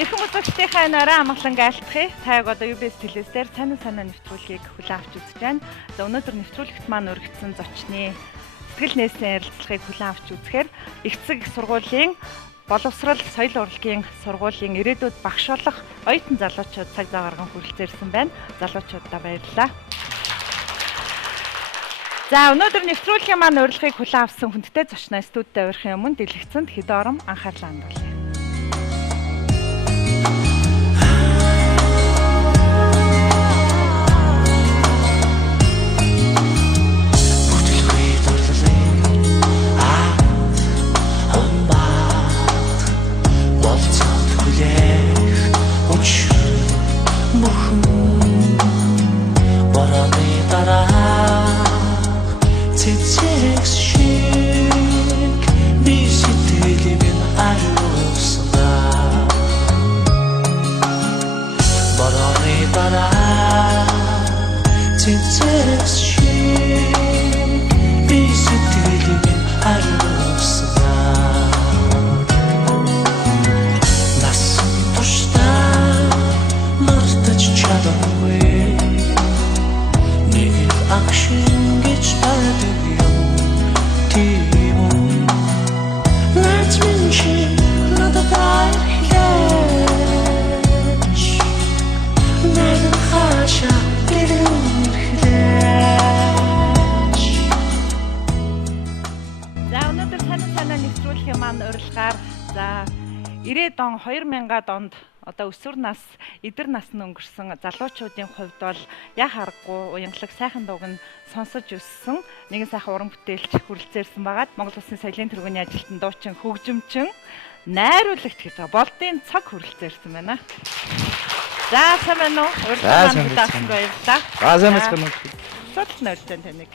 Ирхэн үзэгчдийнхээ нөрөө амгалан айлтгая. Тайг одоо UBS телевиз дээр цанин санаа нэвтрүүлгийг хүлээн авч үзэж байна. За өнөөдөр нэвтрүүлэгт маань өргөцсөн зочны сэтгэл нээсэн ярилцлагыг хүлээн авч үзэхээр Ихцэг сургуулийн боловсрол соёл урлагийн сургуулийн ирээдүйд багш болох оюутан залуучууд цаг зав гарган хүрэлцээрсэн байна. Залуучуудаа баярлалаа. За өнөөдөр нэвтрүүлгийн маань урилгыг хүлээн авсан хүндтэй зочноо студидд урьхын өмнө дэлгэцэнд хэд ором анхаарлаа хандуулъя. Ирээд он 2000-ад онд одоо өсвөр нас, эдэр насны өнгөрсөн залуучуудын хувьд бол яг харахгүй уянгалаг сайхан дууг нь сонсож өссөн нэгэн сайхан уран бүтээлч хүрэлцээрсэн байгаад Монгол Улсын соёлын тэргүүний ажилтан дуучин хөгжимчин найруулагч гэж болдын цаг хүрэлцээрсэн байна. За сайн байна уу? Урьдчилан мандаасан баярлалаа. Сайн байна. Судал нөртөн таныг.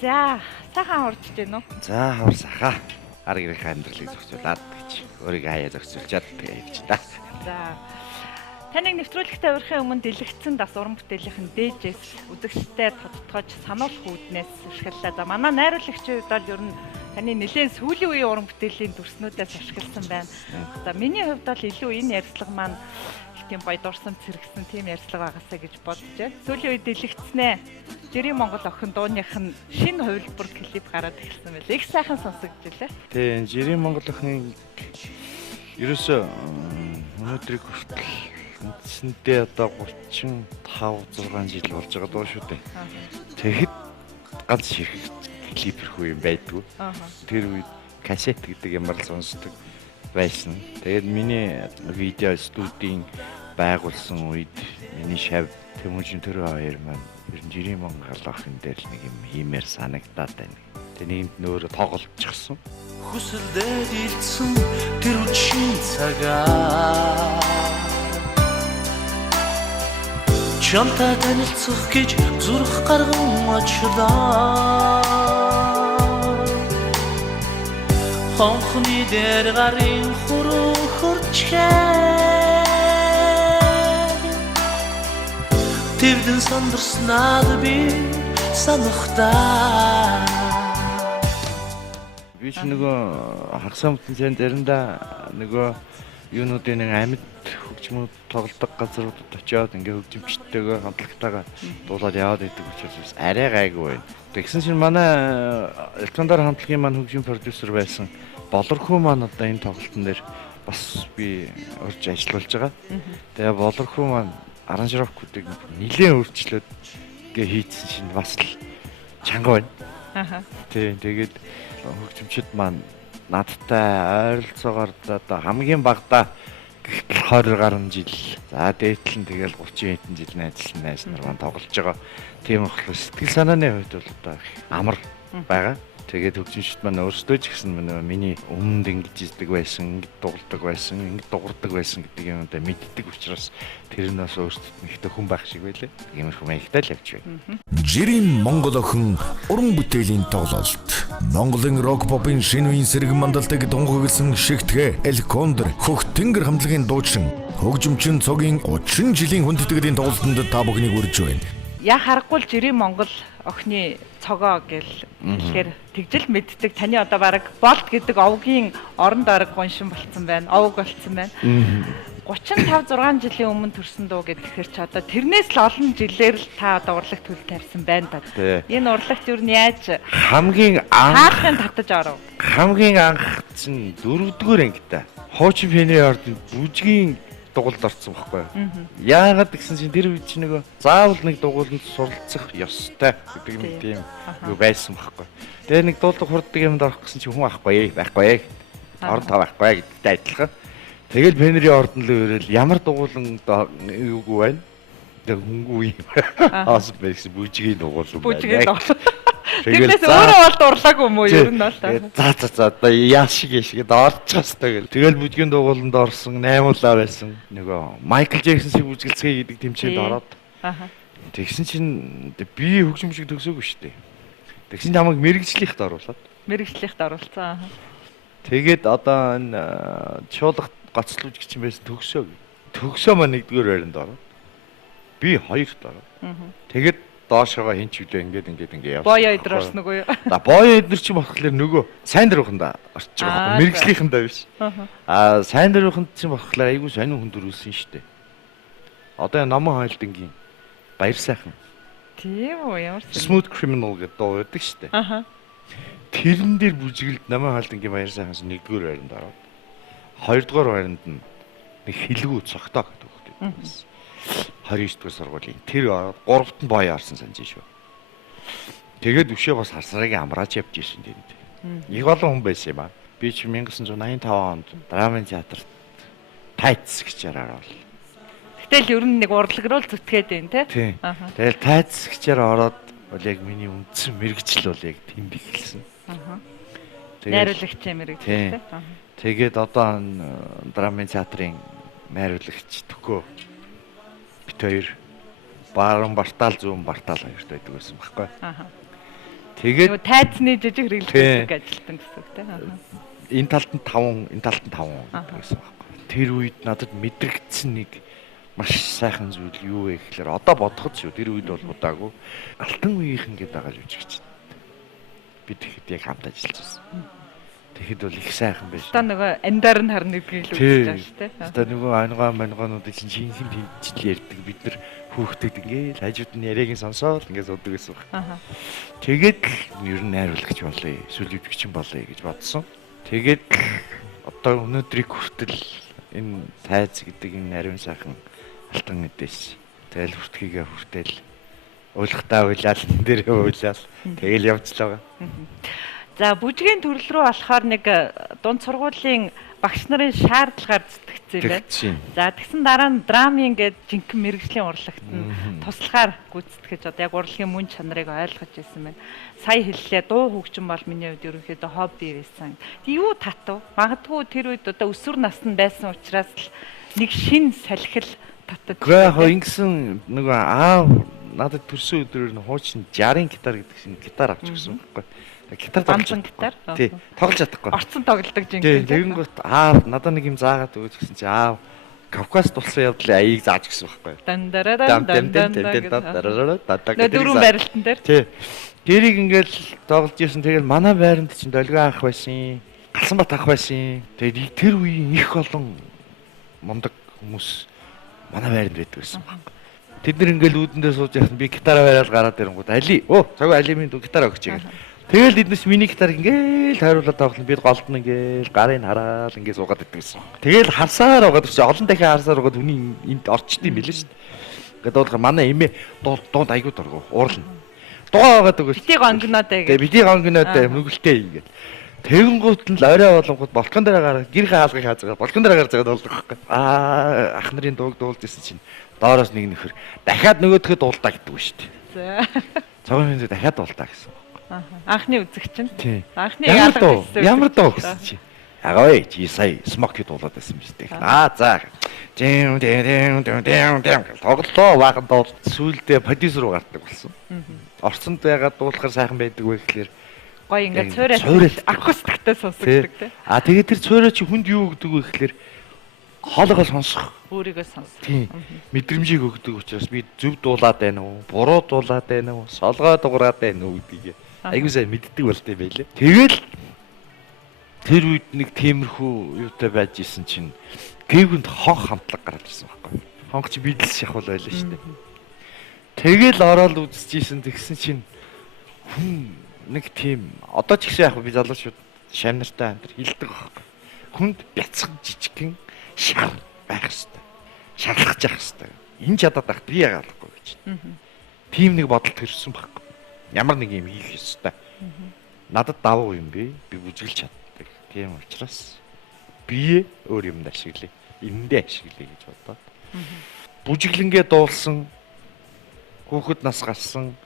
За сайхан урьдчилж байна уу? За хавсахаа. Арга ирэх амьдралыг зохицуулаад гэж өөрийгөө хаяа зохицуулчаад тэгээ явж та. За. Таныг нэвтрүүлэгтээ урьхын өмнө дэлгэцэн бас уран бүтээлийнхэн дээжээс үзэгчтэй тодтогож сануулах үүднээс ашиглалаа. За манай найруулагчид бол ер нь таны нэлээд сүүлийн үеийн уран бүтээлийн дүрснүүдээс ашигласан байна. За миний хувьд бол илүү энэ ярилцлага маань тийм баядуурсан цэрэгсэн тийм ярилцлага байгаасаа гэж бодож байна. Сүүлийн үед дэлгэцнээ Жирийн Монгол охин дууных нь шинэ хувилбар клип гараад ирсэн байл. Их сайхан сонсогдчихлээ. Тийм, Жирийн Монгол охин ерөөсөө өнөөдрийг хүртэл үндсэндээ одоо 35-6 жил болж байгаа дуу шүү дээ. Тэгэхэд ганц их клипэрхүү юм байдгүй. Тэр үед кассет гэдэг ямар л сонсдог байсан. Тэгээд миний видео студийн байгуулсан үед миний шав Тэмүүжин төрөө хоёр маань ер нь Жирийн Монгол охин дээр нэг юм хиймээр санагдаад байна. Тэгээд нэгэнд нөөрэ тоглолцчихсон. Хүсэлдээ дэлсэн тэр үчийн цагаа чамтай танилцах гэж зүрх гарган очлоо. Хонхны дээр гарын хуруу хурчгээ Тэвдэн сандарснаад би санахтаа. Би ч нөгөө хагас бүтэн заримдаа нөгөө юунуудын нэг амьд хөгжмөд тоглодог газруудад очиод ингээ хөгжимчтэйгээ хамтлагтайгаа дуулаад яваад идэг учраас арай гайгүй байна. Тэгсэн чинь манай электрондор хамтлагийн маань хөгжим продюсер байсан Болорхуу маань одоо энэ тоглолтын дээр бас би урьж ажиллаулж байгаа. Тэгээ Болорхуу маань аранжировкуудыг нэлээд өөрчлөөд ингээ хийсэн чинь бас л чанга байна. Тийм тэгээд хөгжимчд маань надтай ойролцоогоор одоо хамгийн багадаа 20 гаруй жил. За дээдл нь тэгэл 30 хэдэн жил ажилласан найз нар маань тоглож байгаа. Тийм болохоор сэтгэл санааны хувьд бол одоо амар байгаа. Тэгээд хөгжимчд маань өөрсдөө ч гэсэн миний өмнөд ингэж издэг байсан, ингэж дуурдаг байсан, ингэж дуурдаг байсан гэдэг юм одоо мэддэг учраас тэр нь бас өөрсдөд ихтэй хүн байх шиг байлээ. Иймэрхүү маягтай л явж байна. Жирийн Монгол охин уран бүтээлийн тоглолт. Монголын рок попын шинэ үеийн сэргэн мандалтыг дунгуйгалсан шигтгэ Элкондр хөх тэнгэр хамтлагийн дуучин хөгжимчин цогийн 30 жилийн хүндэтгэлийн тоглолтод та бүхнийг үрж байна. яа харахгүй л жирийн Монгол охины цогоо гэл тэгэхээр тэгжэл мэддэг. Таны одоо баг болт гэдэг овгийн оронд орог гоншин болцсон байна. Овг болцсон байна. 35 6 жилийн өмнө төрсөн дуу гэхээр ч одоо тэрнээс л олон жилээр л та одоо урлаг төл тавьсан байна да. Энэ урлагт юу нь яаж хамгийн хаахын татаж оров? Хамгийн анх чинь 4-р ангитай. Хуучин Фенри орд бүжгийн дугуйлд орсон байхгүй юу? Яагаад гэсэн чинь тэр үед чинь нөгөө заавал нэг дугуйланд суралцах ёстой гэдэг нэг тийм юу байсан байхгүй. Тэгээ нэг дуулдаг хурддаг юмд орох гэсэн чинь хүн байхгүй орон тав байхгүй гэдэгтэй адилхан. Тэгэл Фенри ордон л өрөөл ямар дугуулан юугүй байна. Тэг хөнгүү юм. Аас байсан бүжгийн дугуулан байна. Бүжгийн дугуулан. Тэрнээс өөрөө бол дурлаг юм уу ер нь бол. За одоо яа шиг орчих хэвээр гэл. Тэгэл бүжгийн дугууланд орсон 8-улаа байсан. Нөгөө Майкл Джексоныг бүжгэлцгээе гэдэг тэмцээнд ороод. Тэгсэн чинь би хөгжим шиг төгсөөгүй шүү дээ. Тэгсэн чинь намайг мэрэгжлийнхд оруулаад. Мэрэгжлийнхд оруулсан. Тэгээд одоо энэ чуулгад гоцлууж гिचэн байсан төгсөө маань 1-р байранд ороод. Би 2-т ороод. Тэгээд доошогоо хинч үлээ ингээд явсан. Боё эдэр орсон уу юу? За боё эдэр чи болохоор нөгөө сайн дөрөвхөндө орчих байгаа. Мэргэжлийнхэндээ биш. Сайн дөрөвхөнд чи болохоор айгүй сонин хүн дөрүүлсэн шүү дээ. Одоо намын хойлдонгийн баяр сайхан. Тийм үү ямар ч Smooth Criminal гэдэг дуу байдаг шүү дээ. Тэрэн дээр бүжгэлд намын хойлдонгийн баяр сайханс 1-р байранд ороод 2-р байранд нь нэг хилгүү цогтоо гэдэг хөлтэй. 29-р сургуулийн тэр ороод 3-т нь боё орсон санаж шүү. Тэгээд өшөө бас харсарыг амрааж явж ирсэн тэнд. Их олон хүн байсан юм аа. Би чи 1985 онд драмын театрт тайц гिचээр ороод. Гэтэл ер нь нэг урлаг руу л зүтгээд байна те. Тэгэл тайц гिचээр ороод бол яг миний үндсэн мэрэгжил бол яг тэнд ихэлсэн. Найруулагч мэрэгжил те. Тэгээд одоо драмын театрын найруулагч төгөө бит хоёр баруун бартаал зүүн бартаал хоёрт байдаг байсан байхгүй. Тэгээд тайцны жижиг хэрэглэх ажилтан гэсэн үг те. Энэ талд нь 5, энэ талд нь 5 байсан байхгүй. Тэр үед надад мэдрэгдсэн нэг маш сайхан зүйл юу вэ гэхээр одоо бодоход шүү. Тэр үед бол удаагүй алтан үеийнхэн гэдэг байгаа л үжигч. Би тэгэхэд яг хамт ажиллаж байсан. Тэгэхэд бол их сайхан байсан. Одоо нөгөө андар нь харна гэдгийг л үзэж байгаа шүү дээ. Одоо нөгөө мангаануудыг жинхэнэ хэмжил ярьдаг бид нар хүүхдэд ингээл хажууд нь яриагийн сонсоод ингээд суудаг гэсэн үг. Тэгээд ер нь найруулагч болъё, эсвэл үжигчин болъё гэж бодсон. Тэгээд одоо өнөөдрийг хүртэл энэ тайз гэдэг энэ нарийн сайхан алтан эдээс тэгэл хүртхийгээ хүртэл уйлахтаа уйлал энэ дээрээ уйлал тэгэл явж л байгаа. За бүжгийн төрөл рүү болохоор нэг дунд сургуулийн багш нарын шаардлагаар зүтгэцээ байна. За тэгсэн дараа нь драмын гээд жинхэнэ мэрэгжлийн урлагт нь туслахаар гүйцэтгэж одоо яг урлагийн мөн чанарыг ойлгож ирсэн байна. Сая хэллээ дуу хөгжим бол миний хувьд ерөнхийдөө хобби байсан. Юу татв? Магадгүй тэр үед одоо өсвөр наснд байсан учраас л нэг шин салхил татдаг. Гэхдээ ингэсэн нөгөө аав надад төрсөн өдрөөр нь хуучин 60-ын гитар гэдэг шиг гитар авч өгсөн байхгүй. Гитар тоглож гитар. Тий, тоглож чадахгүй. Орцсон тоглодог жинхэнэ. Тэгэнгүүт аав надад нэг юм заагаад өгөөч гэсэн чи аав Кавказ тулсан явдлын аяыг зааж өгсөн байхгүй. Дөрвөн байралтан дээр. Тий. Гэрийг ингээл тоглож ирсэн. Тэгэл манай байранд чинь долгио ах байсан. Галсанбат ах байсан. Тэгээд тэр үеийн их олон мундаг хүмүүс манай байранд байдаг байсан байхгүй. Тэд нар ингээл үүдэндээ сууж яхад би гитараа бариад гараад ирэнгүүт али цаг алимын гитар өгч игээ. Тэгэл эднээс миний гитар ингээл тойруулаад тавхлаа бид голд нь ингээл гарыг хараал ингээд суугаад иддэг гэсэн. Тэгэл харсаар байгаад чи олон дахин харсаар байгаад хүний энд орчдсон юм билээ шүү дээ. Ингээд дуулахаар манай эмээ дуунд айгуу дургу уурлна. Дуугаад өгөөч. Бити гонгноод гэдэг. Бити гонгноод мөглөлтэй ингээд. Тэгэнгүүт нь л орой болгонгууд балкон дээр гараад гэрхээ хаалгыг хаазгаад балкон дээр гараад заагаад дуулдаг байхгүй. Ах нарын дууг дуулж ирсэн чинь доороос нэг нөхөр дахиад нөгөөдхөд дуулдаа гэдэг нь шүү дээ. Цагаан минь дахиад дуулдаа гэсэн. Анхны үзэгч нь. Анхны ямар дуу гэсэн чи. Агай чи сая смок дуулаад байсан биз дээ. За. Тоглолоо ваахан дуу сүүлдээ продюсер руу гардаг болсон. Орцонд байгаад дуулахаар сайхан байдаг вэ гэхлээр гоё ингээд цойроо акустиктэй сонсогддог тий. Тэгээд тэр цойроо чи хүнд юу өгдөг вэ гэхлээр хоолойгоо сонсох. Өөрийгөө сонсох. Тийм. Мэдрэмжийг өгдөг учраас би зөв дуулаад байна уу? Буруу дуулаад байна уу? Солгоо дуурайд байна уу гэдгийг айгуу сайн мэддэг болтой байлээ. Тэгэл тэр үед нэг тиймэрхүү юутай байж исэн чинь гээгүнд хонх хамтлаг гараад ирсэн байхгүй. Хонх чи бидлс шахвал байлаа шүү дээ. Тэгэл ороод үзчихсэн тэгсэн чинь хүн нэг тийм одоо ч гэсэн яг би залуучууд шамнартай амтэр хилдэг байхгүй. Хүнд бяцхан жижигхэн шар байх хэвээр. Шарлахж явах хэвээр. Энэ чадаад байх би яагаалахгүй гэж. Тийм нэг бодолд төрсөн байхгүй. Ямар нэг юм хийх ёстой. Надад давуу юм бэ? Би бүжгэлж чаддаг. Тийм учраас бие өөр юмд ашиглая. Эндээ ашиглая гэж бодоод. Бүжиглэнгээ дуулсан хүүхэд нас гарсан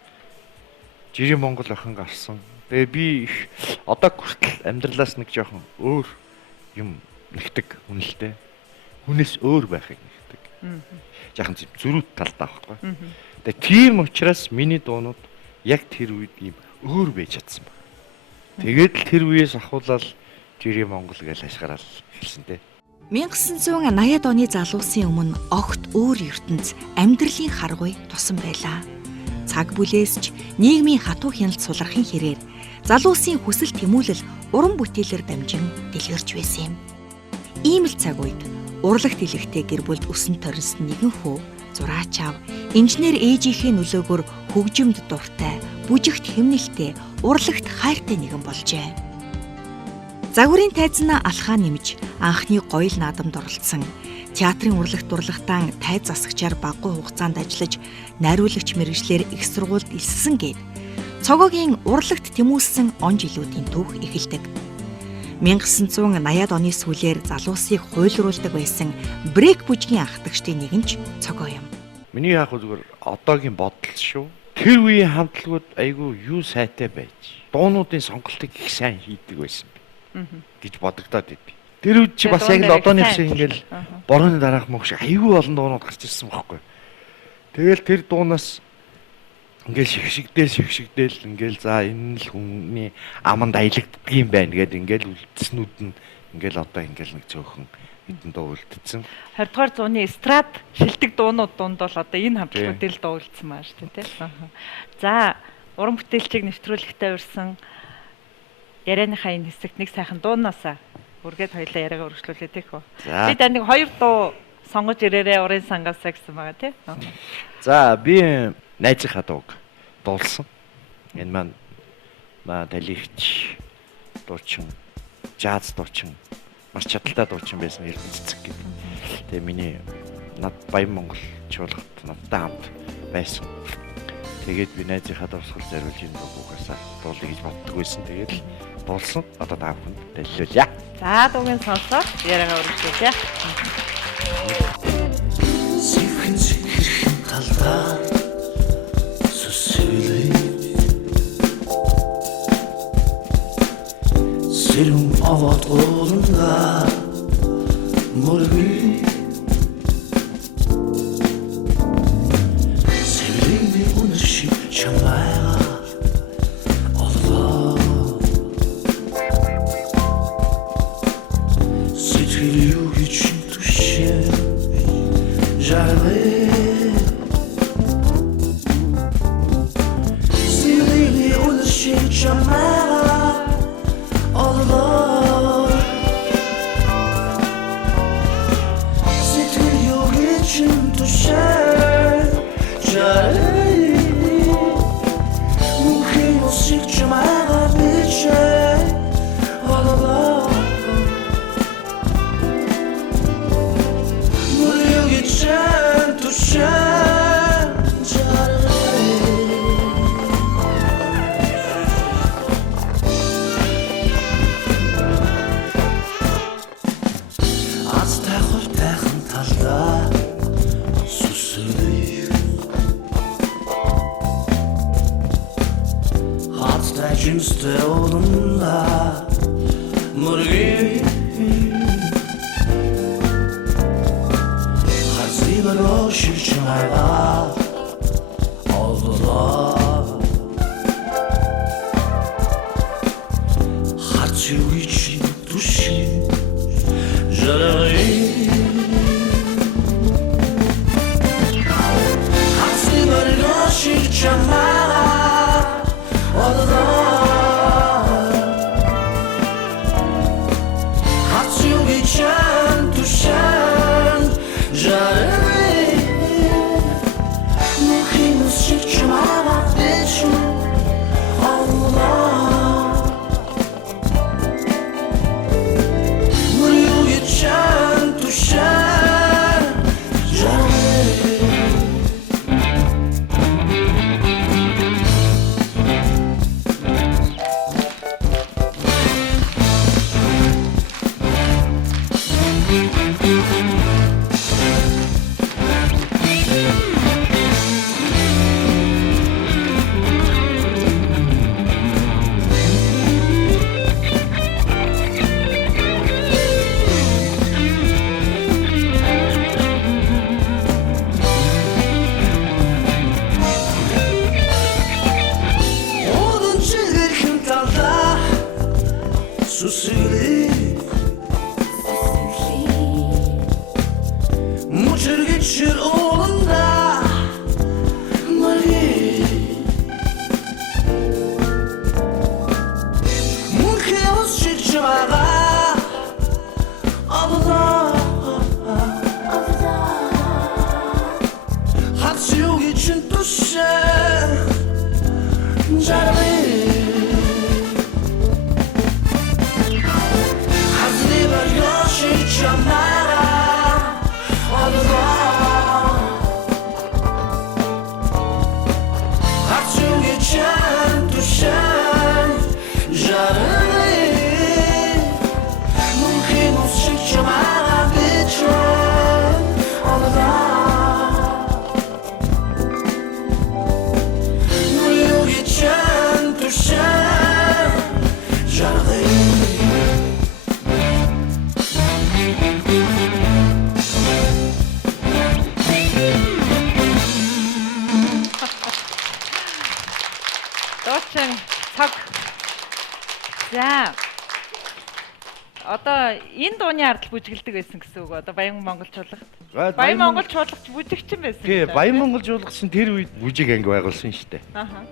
жирийн Монгол охин гарсан. Тэгээ би одоо хүртэл амьдралаас нэг жоохон өөр юм нэгдэг үнэлтэй. Хүнээс өөр байхыг нэгдэг. Жаахан зөрүүт талдаа байхгүй. Тэгээ тийм учраас миний дуунууд яг тэр үед ийм өөр байж чадсан байна. Тэгээд л тэр үеэс ахуулаад жирийн Монгол гэж ашгараад хэлсэн дээ. 1980-ад оны залуусын өмнө огт өөр ертөнц амьдралын харгуй тусан байлаа. Цаг бүлээс ч нийгмийн хатуу хяналт сулрахын хэрээр залуусын хүсэл тэмүүлэл уран бүтээлээр дамжин дэлгэрч байсан юм. Ийм л цаг үед урлагт илэгтэй гэр бүлд өсөн торилсон нэгэн хүү зураач аав инженер ээжийнхээ нөлөөгөөр хөгжимд дуртай, бүжигт хэмнэлтэй, урлагт хайртай нэгэн болжээ. Загварын тайзнаа алхаа нэмж анхны гоёл наадамд оролцсон. Театрын урлагт дурлагтаан тайз засагчаар баггүй хугацаанд ажиллаж, найруулагч мэргэжлэр их сургуульд элссэн гээд цогоогийн урлагт тэмүүлсэн он жилүүдийн түүх эхэлдэг. 1980-ад оны сүүлээр залуусыг хуйлруулдаг байсан брейк бүжгийн анхдагчдын нэгэн ч цогоо юм. Миний яг зүгээр одоогийн бодол шүү. Тэр үеийн хамтлагууд айгүй юу сайтай байж, дуунуудын сонголтыг их сайн хийдэг байсан гэж бодогдоод идэв. Тэр үед чи бас яг л одооны шиг ингээл борооны дараах мөх шиг айгүй олон дуунууд гарч ирсэн байхгүй. Тэгэл тэр дуунаас ингээл шигшигдээл ингээл за энэ л хүний аманд аялагддаг юм байна гэдэг ингээл үлдснүүд нь ингээл одоо ингээл нэг цөөхөн хэдэн дуу үлдсэн. 20 дугаар зууны эстрад шилдэг дуунууд дунд бол одоо энэ хамтлагуудыг л дуулсан маа шүү дээ. За уран бүтээлчийг нэвтрүүлэхтэй урьсан ярианыхаа энэ хэсэгт нэг сайхан дуунаасаа үргээд хоёлаа яриагаа өргөжлүүлээ тийх үү. Би тань нэг 2 дуу сонгож ирээрээ урын сангаасаа гэсэн байгаа тий. За би найзынхаа дууг дуулсан. Энэ маань талигч дуучин, жаз дуучин, маш чадaltaй дуучин байсан Эрдэнэ Цэцэг гэдэг. Тэгээ миний над Баян Монгол чуулгад надтай хамт байсан. Тэгээд би найзынхаа дурсгал зориулж энэ дуугаас дуулъя гэж боддог байсан. Тэгээд дуулсан. Одоо та бүхэнд дэлгүүлье. За дуугийн сонсоод яриагаа өргөжлүүлье. Сихин сихин талдаа сүсэлээ Сэрүм аваад уулнаа мөргий Сэвлэний үнэрши чамайга Аллаа Сэтгэл юу гэж түшээ Жаргал Сэвлэний үнэрши чамайга Аллаа Сэтгэл юу гэж түшээ Жаргал Мөнхийн усыг чамайга бичээ Аллаа Жүнстэй олонда мөргий Харзибар ошир чамайга Аллаа Харц юу гэж түши Жаргал 잘해 하지만 것이 참 많아 어느덧 앞쪽에 잔두산 잘해 뭉클없이 좀 알아비춰 어느덧 물욕이 잔두산 잘해 Дуучин цаг. За. Одоо энэ дууны ардл бүжгэлдэг байсан гэсэн үг. Одоо Баян Монголчуулагт. Баян Монголчуулагч бүжигчин байсан. Тий, Баян Монголчуулагч чинь тэр үед бүжиг анги байгуулсан шүү дээ. Аха.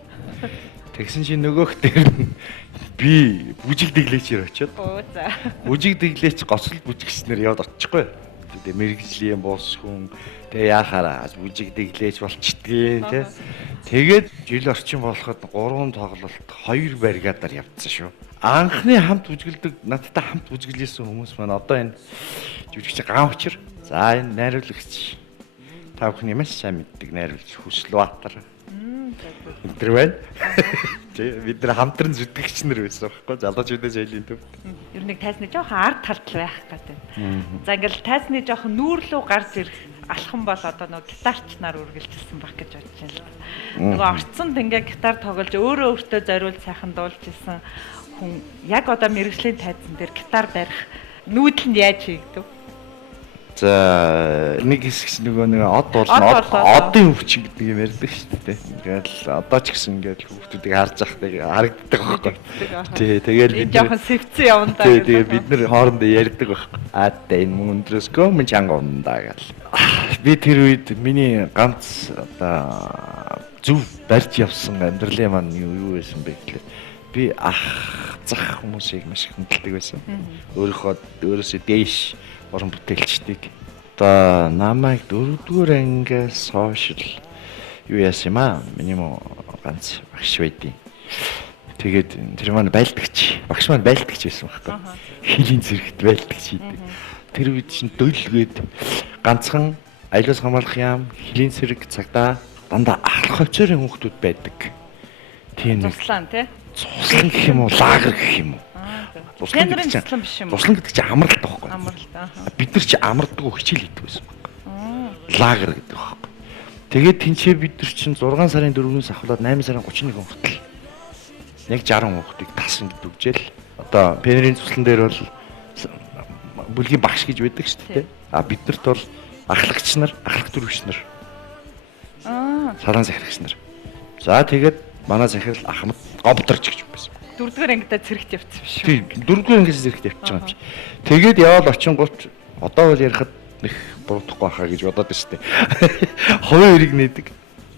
Тэгсэн чинь нөгөөх дээр нь би бүжиг дэглээчээр очиод Оо за. бүжиг дэглээч гоцлол бүжигчнэр яваад очихгүй. Тэгээ мэрэгжлийн босс хүн тэгээ яахаараа бүжиг дэглээч болчтгий тий. Тэгээд жил орчин болоход 3 тоглолт 2 баригадаар явцсан шүү. Анхны хамт бүжгэлдэг надтай хамт бүжгэлсэн хүмүүс маань одоо энэ жүжигч Ганвчир. За энэ найруулагч та бүхний маш сайн мэддэг найруулагч Хүслбаатар. Өдөр байна. Бид нар хамтран зүтгэгч нар байсан байхгүй залуучуудын зэйлийн төв. Ер нь тайсны жоохон ард талд байх гэдэг. За ингээл тайсны жоохон нүүрлүү гарч ирэх алхам бол одоо нөгөө гитарч нар үргэлжилсэн баг гэж бодож байна. Нөгөө орцонд ингээ гитар тоглож өөрөө өөртөө зориулж сайхан дуулж исэн хүн яг одоо мэрэгжлийн тайзан дээр гитар барих нүүдэл нь яаж хийгдэв? За нэг хэсэгч нэг од болно одын өвчин гэдэг юм ярьдаг шүү дээ. Ингээл одоо ч гэсэн ингээл хүүхдүүдийг харж байхдаа харагддаг байхгүй. Тий, тэгэл бид жоохон сэвцэн явна даа. Тий, тэгээ бид нар хоорондоо ярьдаг байхгүй. Энэ мөн өндрөөс гомн чанга ундаа гэл. Би тэр үед миний ганц одоо зөв барьж явсан амьдралын маань юу байсан бэ гэхлээр би ах зах хүмүүсийг маш их хөндлөдөг байсан. Өөрөөсөө дээш уран бүтээлчдийг одоо намайг 4-р ангиас хойш юу яасан юм аа миний ганц багш байдیں۔ Тэгээд тэр маань байлдагч багш маань байлдагч байсан байхгүй хилийн зэрэгт байлдагч хийдэг тэр үед чинь дөлгээд ганцхан аялал хамгаалах яам хилийн зэрэг цагдаа дандаа ахлах хөвчөрийн хүүхдүүд байдаг тийм нэг туслан тий цуслан гэх юм уу лагер гэх юм уу Туслан гэдэг чинь амралт байхгүй. Амралт аа. Бид нар чи амарддаг хичээл хийдэг байсан байхгүй. Лагер гэдэг байхгүй. Тэгээд тэнцээ бид нар чинь 6 сарын 4-өөс ахуулаад 8 сарын 31 хүртэл яг 60 хүүхдийг тасан гэдэг үгжээл. Одоо пенерийн туслан дээр бол бүлгийн багш гэж байдаг шүү дээ. А биднэрт бол ахлагч нар, ахлах дөрвч нар. Саран захирагч нар. За тэгээд манай захирал Ахмад Говторч гэж байсан. 4-р ангидаа зэрэгт явцсан биш үү? Тийм, 4-р ангиас зэрэгт явчих байгаа юм чи. Тэгээд яваал очингууд одоо бол ярихад их буруудахгүй хаа гэж бодоод байна шүү дээ. Хувийн хэрэг нээдэг,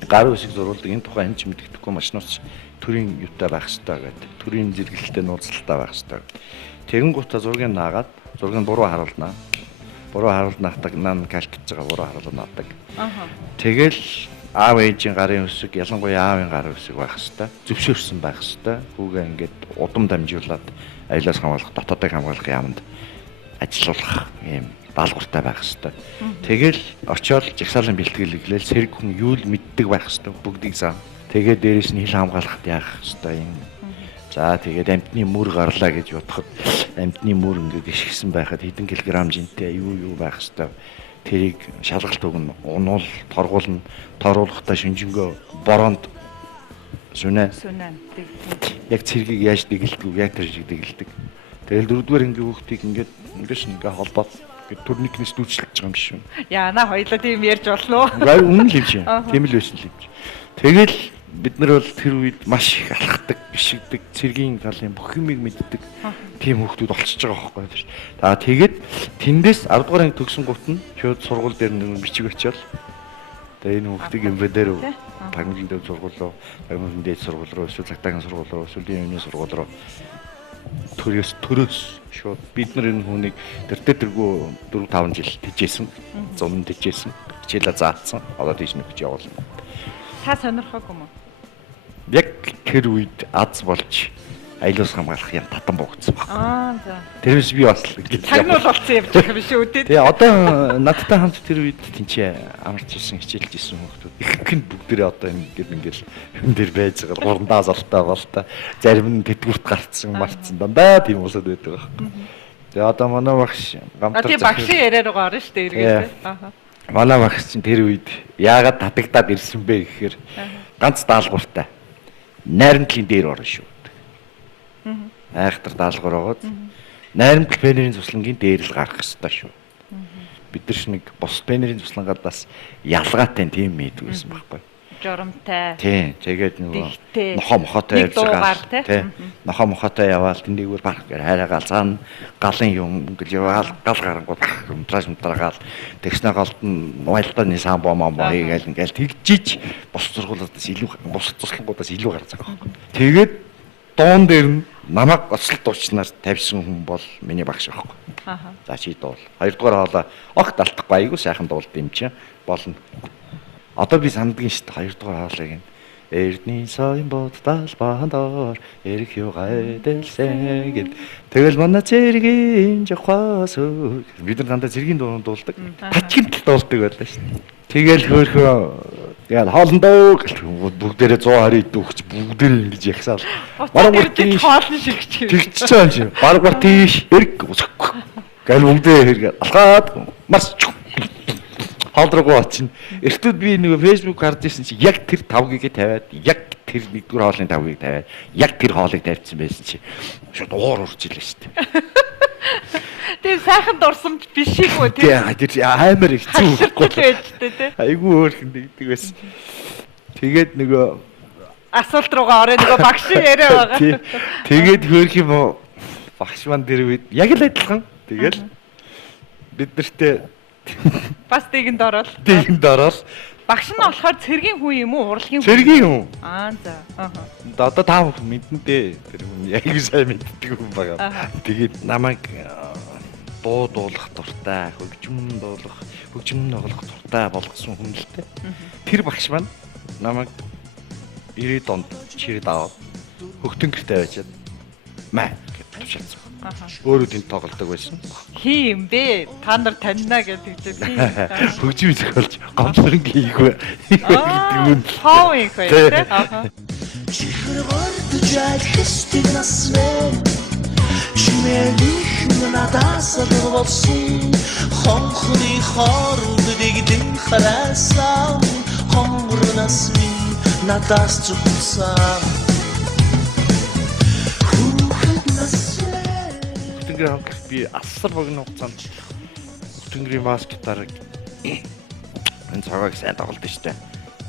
гарын үсэг зурулдаг, энэ тухай энэ ч мэддэхгүй машинууч төрийн юутай байх хэрэгтэй гэдэг. Төрийн зэрэгэлэлтэй нууцлалтай байх хэрэгтэй. Тэгэн гутаа зургийг наагаад, зургийг буруу харуулнаа. Буруу харуулнахдаа нан калтж байгаа буруу харуулнаадаг. Тэгэл аав ээжийн гарын үсэг ялангуяа аавын гарын үсэг байх хэвээр зөвшөөрсөн байх хэвээр хүүгээ ингээд удам дамжуулаад аялал хамгаалах дотоодыг хамгаалах яамд ажиллуулах юм даалгавартай байх хэвээр. Тэгэл очиод жагсаалын бэлтгэл эглээл сэрэг хүн юу л мэддэг байх хэвээр бүгдийг зам. Тэгээд дээрэс нь хил хамгаалахад яах хэвээр юм. За тэгээд амтны мөр гарлаа гэж бодоход амтны мөр ингээд ишгсэн байхад хэдэн килограмм жинтэй юу байх хэвээр. Тэрийг шалгалт өгнө, унуул, торгуулна, торуулахдаа шинжэнгөө бороонд сүнэ. Яг цэргийг яаж дэгэлдэг, яг тэр шиг дэгэлдэг. Тэгэл 4-р ангийн хүүхдийг ингээд холбоод ингээд турникнээс дүүцлэж байгаа юм шиг юм. Яана хоёлоо тийм ярьж болно уу? Гай үнэн л юм шиг. Тийм л байсан л юм. Тэгэл бид нар бол тэр үед маш их алхдаг, бишигдэг, цэргийн талын бүх юмыг мэддэг. Тийм хүүхдүүд олчж байгаа байхгүй юу. За тэгээд тэндээс 10 дугаар анги төгсөн гут нь шууд сургууль дээр нэг бичиг очиод тэгээ энэ хүүхдийг юм дээр тагнуулын дэв сургууль руу, тагнуулын дээд сургууль руу, эсвэл цагтаагийн сургууль руу, эсвэл юуны сургууль руу төрөөс шууд бид нар энэ хүнийг тэргүү 4-5 жил тэжээсэн, зун тэжээсэн, хичээлээ заацсан. Одоо тийш нэг гэж явуулна. Та сонирхоогүй юм уу? Яг тэр үед аз болж аюулаас хамгаалах юм татан буугдсан баг. За. Тэрээс би бас ингэж Тагнуул болсон явж байгаа юм шүү дээ. Тэгээ одоо надтай хамт тэр үед тэнцээ амарч ирсэн хичээлж ирсэн хүмүүс их нь бүгдээрээ одоо ингээл хүн дээр байж байгаа гурандаа золтой бол та зарим нь тэтгэврт гарцсан марцсан дандаа тийм усад байдаг баг. Тэгээ одоо манай багш гамтар Тийм багшийн яриа руу орно шүү дээ эргээд. Манай багш чинь тэр үед яагаад татагдаад ирсэн бэ гэхээр ганц даалгавартай. Найрамдлын дээр орно шүү. Айхтар даалгавар байгаад найрамдал пенерийн цуслангийн дээр л гарах хэрэгтэй шүү. Бид нар нэг бус пенерийн цуслангаад бас ялгаатай тийм мэддэг байсан байхгүй. Жоромтой. Тийм. Тэгээд нөгөө Дэгтэй. нохоо мохоотой Нэг дуугаар тийм. Нохоо мохоотой яваал тэндийгээр баг хайраагаал цаана галын юм гэж яваал гал гарангууд унтраагаал тэгснэ галд нь уйлдааны самбо момбо хийгээл ингээл тэгжиж бус сургуулиудаас илүү бус туслангуудаас илүү гарч байгаа байхгүй. Тэгээд дуун дээр нь намайг оцлол дуучнаар тавьсан хүн бол миний багш байхгүй. За чи дуул. Хоёрдугаар хоолоо огт алдахгүй айгуу сайхан дуулд юм чи болно. Одоо би сандгийн шүү дээ хоёрдугаар хоолойг нь Эрдний сайн бодтал баандор эрх югай дэлсэн гэд тэгэл манай цэргийн жохоос бид нар дандаа цэргийн дуу дуулдаг. Тачгинт дуулдаг байлаа шүү дээ. Тэгэл хөөхөө тэгэл хоолндоо гэж бүгдээрээ 120 идүүхч бүгдээрээ ингэж ягсаал. Бараг тийм хоолны шиг ч тэгчихэж байгаа юм шиг. Бараг тийш эрг гэл бүгдээ хэрэг алгаад марс хоолрогоо очино. Эртүүд би нэг Facebook харж ирсэн чи яг тэр 5-ыг тавиад яг тэр 1-р хоолны 5-ыг тавиад яг тэр хоолыг тавьчихсан байсан чи шууд уур урж илээ шүү дээ. тийм сайхан дурсамж биш ийгүү тийм. Тэр амар хэцүү байж тээ. Айгүй өөрхөн дэгдэг байсан. Тэгээд нөгөө Асуулт руугаа орё нөгөө багшийн яриа байгаа. Тэгээд хөөх юм уу багш маань тэр үед яг л адилхан. Тэгэл бид нартэй бас тэгэнд ороод. Тэгэнд ороод Багш нь болохоор цэргийн хүн юм уу, урлагийн хүн? Цэргийн хүн. За. Одоо та бүхэн мэднэ дээ. Тэр хүн яг сайн мэддэг хүн байгаа. Тэгээд намайг дуу дуулах дуртай, хөгжмөн тоглох дуртай болгосон хүн л дээ. Тэр багш маань намайг 90 донд чирээд аваад хөгтөн гэртээ байжаад маа гэж тушаалсан. Өөрөө тэнд тоглодог байсан. Хий юм бэ? Та нар таньна гэдэг чинь. Хөгжим зохиолч гомдсонгийн ийгвэ. гэдэг юм. Хоо их бай. Чихэр гордож алхистик насвэ Чимэлих надаас болсон Хонхны хооронд дэгдэн хараасан Хонгор насвэ надаас зүгсэн Би асар богино хугацаанд Хөтөнгөрийн баскетаар энэ цагааг сайн тоглолт штэ.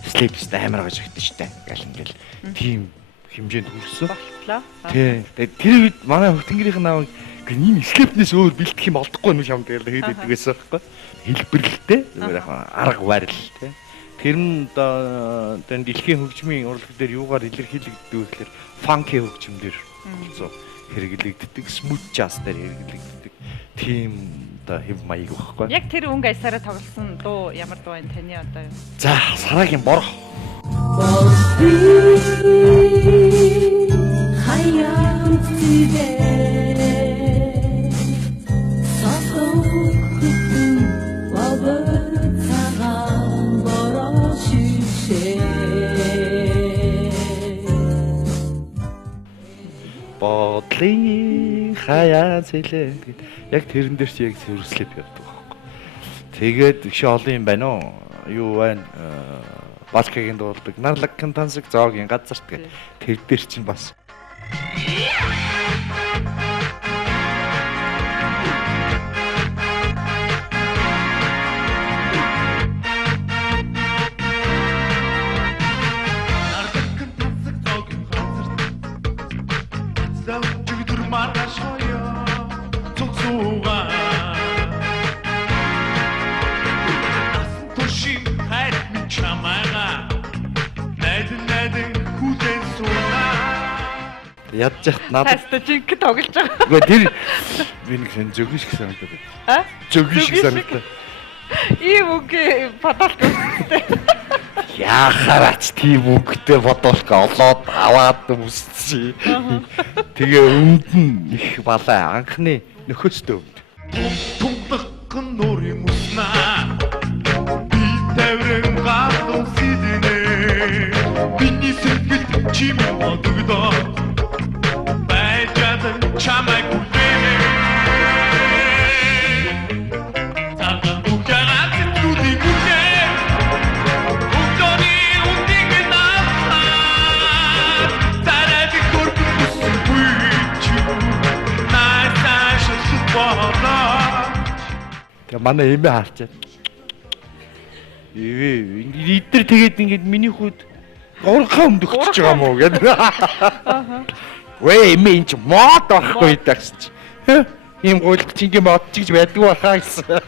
Слэпстэй амар гаж өгдөө штэ. Ингээл тим хэмжээнд хүрсэн. Болтлоо. Тий. Тэгээд тэр үед манай Хөтөнгөрийн намайг ийм слэпнээс өөр бэлдэх юм олдохгүй юм шам тэгэл хэд идэг байсан байхгүй. Хэлбэрлэлтэй. Зүгээр яг арга барил тий. Тэр нь одоо дэлхийн хөгжмийн урлаг дээр юугаар илэрхийлэгддэг вэ гэхээр фанки хөгжмөөр болсон. Хэрэглэгддэг smooth jazz дээр хэрэглэгддэг тийм одоо хэв маяг байхгүй. Яг тэр өнгө аясаараа тоглосон дуу ямар дуу вэ таны одоо юу? За сарагийн борох. Хаяа үтээ Бодлын хаяа зэлээ гэдэг. Яг тэрэн дээр чи яг сэрвслэп явдаг байхгүй. Тэгээд их олон юм байна уу? Юу байна? Балкагийн дуулдаг, нарлагын тансаг зоогийн газарт гэдэг. Тэр дээр чинь бас ядж яхад надад Хаста жинк тоглож байгаа. үгүй тэр би нэг хэн зөгийн шиг санагдаад байна. Зөгийн шиг санагдаад. Ийм үг бодолт өгсөн. яахаараач тийм үгтэй бодоолох олоод аваад үсчихээ. Тэгээ өмд нь их балаа анхны нөхөстөө өмд. Тунтагхан нурын уснаа би таврын гадуу сиднэ бидний сэтгэл чимээ бодогдоо байгаад чамайг үгүй тага бүгээрээ зүуди бүгэ утони утиг наа тараг корпус бүич нааташ супана. Тэгээ манай эмээ харчаад эдгээр тэгээд ингээд миний хүүд гурхаа өмдөгч байгаа мó гэдэг. Вэ эмээ энэ ч мод байхгүй дагч. Ийм гуйлт чингээ мод чигж байдгүй баха гэсэн.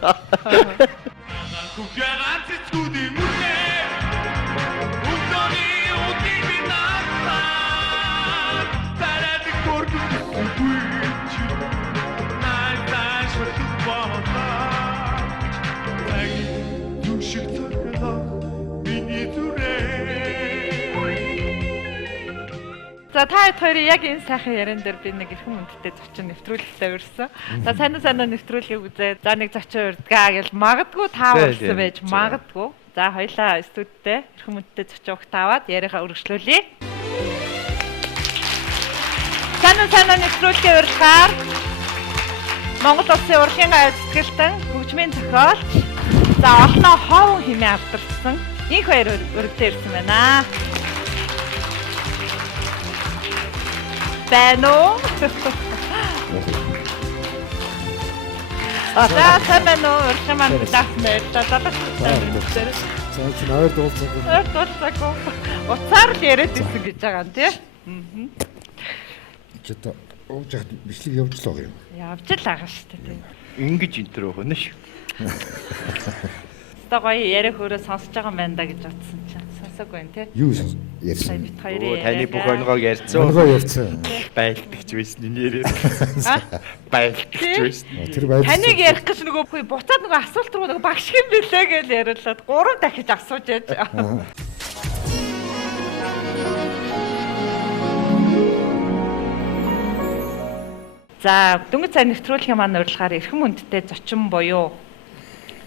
За та хоёрын яг энэ сайхан яран дээр би нэг эрхэм хүндтэй зочин нэвтрүүлэгтэй урьсан. За сайн нэвтрүүлгийг үзээд за нэг зочин урдгаа гэж магадгүй та урьсан байж магадгүй. За хоёлаа студидтэй эрхэм хүндтэй зочин ухт аваад яриагаа үргэлжлүүлье. Сайн нэвтрүүлгийн урьдгаар Монгол Улсын урлагийн гавь сэтгэлтэн хөгжмийн зохиолч за олноо ховн хэмээн авдарсан энэ хоёр урьдтай ирсэн байна. Бэно. Сайн урьдман дасмэр залгасан. Цаач нойр дуулцаагүй. Уцаар л яриад ирсэн гэж байгаа юм тий. Чи та ууж хат бичлэг явж л байгаа юм. Явж л байгаа шүү дээ. Ингиж энтэр өгнө ш. Гоё яриа хөрөө сонсож байгаа юм байна да гэж бодсон чинь сонсоогүй юм тий. Юу ярьсан? Бит хоёрын Таны бүх онгоог ярьсан. Онгоо ярьсан. Байлдагч байсан энэ яриад. Байлдагч байсан. Тэр баяр. Таныг ярих гэж нөгөө хүй буцаад нөгөө асуулт руу нөгөө багш юм бэлээ гэж яриулаад 3 дахиж асууж яаж. За дөнгөж цай нэвтрүүлгийн маань урилгаар эрхэм хүндтэй зочин буюу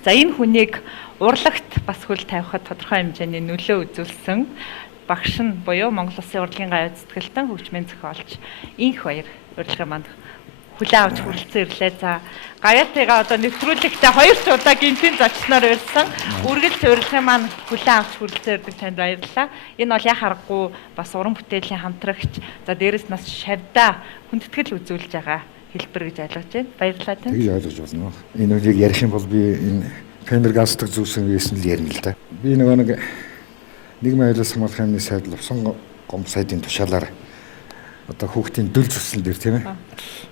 за энэ хүнийг урлагт бас хөл тавихад тодорхой хэмжээний нөлөө үзүүлсэн багш нь буюу Монгол Улсын урлагийн гавь сэтгэлтэн хөгжмийн зохиолч инх баяр урилгын манд хүлээн авч хүрэлцэн ирлээ. За гавьтайгаа одоо нэвтрүүлэгтээ 2 ч удаа гинтийн зочноор ирсэн. Үргэлж урилгын маань хүлээн авч хүрэлцэн ирдэг танд баярлалаа. Энэ бол яхаарахгүй бас уран бүтээлийн хамтрагч за дээрэс нас шавьдаа хүндэтгэл үзүүлж байгаа хэлбэр гэж ойлгож байна. Баярлалаа тань. Тэгж ойлгож болно. Энэ үгийг ярих юм бол би энэ Пенергастдаг зүйлсэн байсан л ярина л да. Би нэг нийгмийн аюулаас хамгаалах юмны сайд Лувсан гомб сайдын тушаалаар одоо хүүхдийн дөл зүсэл дээр тийм ээ.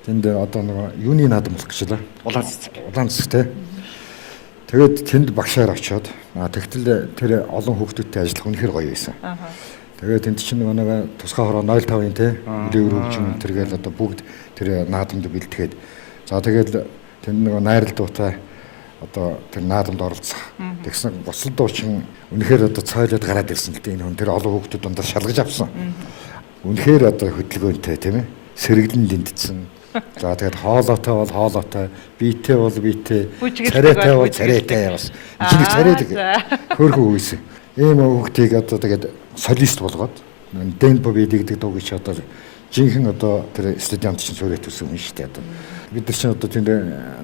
Тэнд одоо нэг юуны наадам болох гэж байна. Улаан цэцэг тийм. Тэгээд тэнд багшаар очиод тэгтэл тэр олон хүүхдүүдтэй ажиллах үнэхээр гоё байсан. Тэгээд тэнд чинь нэг тусгай хороо 05-ын тийм үлээвэр хөгжим тэргээл одоо бүгд тэр наадамд бэлтгээд за тэгээд тэнд нэг найралтуутай одоо тэр наадамд оролцох. Тэгсэн гоцол дуучин үнэхээр одоо цойлоод гараад ирсэн л дээ энэ хүн тэр олон хүүхдүүд дундаа шалгаж авсан. Үнэхээр одоо хөдөлгөөнтэй тийм ээ. Сэргэлэн дэндсэн. За тэгээд хоолойтой бол хоолойтой, биетэй бол биетэй, царайтай бол царайтай бас. Жиник царайдаг. Хөөрхөн үйсэн. Ийм хүүхдийг одоо тэгээд солист болгоод Дэн Бобид гэдэг дуу гэж одоо жинхэнэ одоо тэр студент чинь сүрээд төсөн хүн шүү дээ одоо. Бид нар чинь одоо тэнд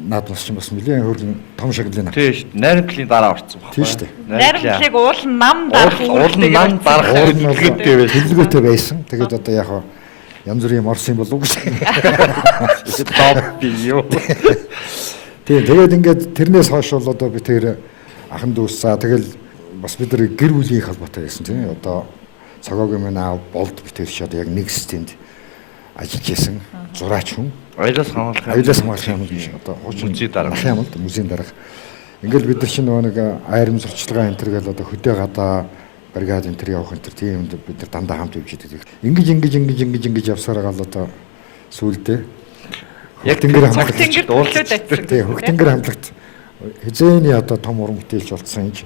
наадмас чинь бас нэлээд хөргөн том шагналын. Тийм шүү дээ. Найрамдлын дараа орсон баг. Тийм шүү дээ. Найрамдлыг уул нам дарах хэллэгтэй байсан. Хэллэгтэй байсан. Тэгээд одоо яг янз бүрийн морс юм болов уу гэж. Топ би юу. Тэгээд ингээд тэрнээс хойш бол одоо би тэр ахан дүүсаа тэгэл бас бид нар гэр бүлийн холбоотой байсан тийм одоо цагаагийн минь аав болд битэр шууд яг нэг системд ажиллаж исэн зураач хүн. Аюулаас хамгаалах юм биш одоо музейн дарга. Юм л музейн дарга. Ингээл бид нар чинь нэг айрам сурчлагын энэ төр гэл одоо хөдөө гадаа бригад энэ төр явах энэ төр тийм юмд бид нар дандаа хамт явж идэг. Ингэж явсараа гал одоо сүулдэ. Яг тэнгэр хамтлагч дуулсан. Тийм хөх тэнгэр хамтлагч хизээний одоо том уран бүтээлч болсон юм.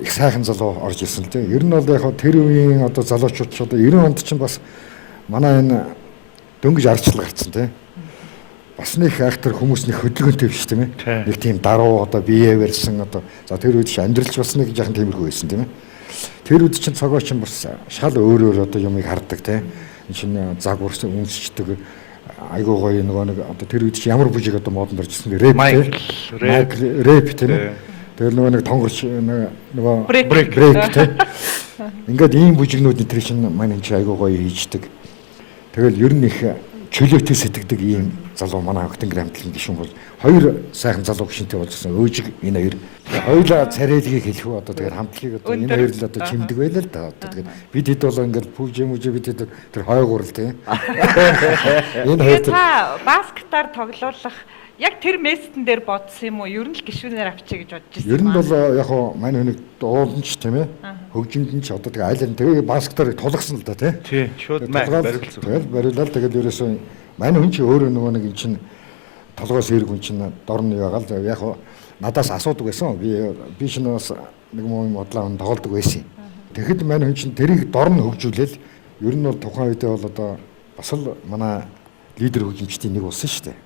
их сайхан залуу орж ирсэн л дээ. Ер нь бол яг тэр үеийн одоо залуучууд ч одоо 90 онд чинь бас манай энэ дөнгөж ардчлал гарцсан тийм. Бас нэг актер хүмүүс нэг хөдөлгөөнтэй биш тийм ээ. Нэг тийм даруу одоо бие барьсан одоо за тэр үед чинь амьдралч бас нэг жоохон тиймэрхүү байсан тийм ээ. Тэр үед чинь цогоо чинь бас шал өөр одоо юмыг хардаг тийм. Энэ чинь загварсан үнсчдэг айгуу гоё нэг одоо тэр үед чинь ямар бүжиг одоо модонд оржсэн рэп рэп тийм ээ. Тэр нэг тонгорч нөгөө брейк тийм. Ингээд ийм бүжигнүүд тэр чинь манай энэ айгуу гоё хийждэг. Тэгэл ер нь их чөлөөтэй сэтгэдэг ийм залуу манай Хөтөнгөр хамтлагийн гишүүн бол хоёр сайхан залуу гишүүнтэй болжсэн. Өөжиг энэ хоёр хоёулаа царайлгийг хэлэх үү одоо тэгээд хамтлагийг одоо энэ хоёр л одоо чимдэг байлаа л да. Одоо тэгээд бид хэд бол ингээд пүүж бид хэд тэр хойгуурл тийм. Энэ хоёр та баскетаар тоглоулах яг тэр мессен дээр бодсон юм уу? Ер нь л гишүүнээр авчиг гэж бодож байсан. Ер нь бол яг хоо манай хүнийг дууланч тийм ээ. Хөгжимд нь ч одоо тэгээ айлын тэгээ баскетаар тулгсан л да тий. Тий. Шууд барилсан. Тэгэл барилал тэгээд ерөөсөө манай хүн чи өөрөө нөгөө нэг эн чин толгоос ирэх хүн чин дорны байгаа л яг хоо надаас асуудаг байсан. Би ч бас нэг юм бодлоо тоглодог байсан. Тэгэхэд манай хүн чин тэрийг дорн хөгжүүлээл ер нь бол тухайн үедээ бол одоо бас л манай лидер хөгжимчдийн нэг болсон шүү дээ.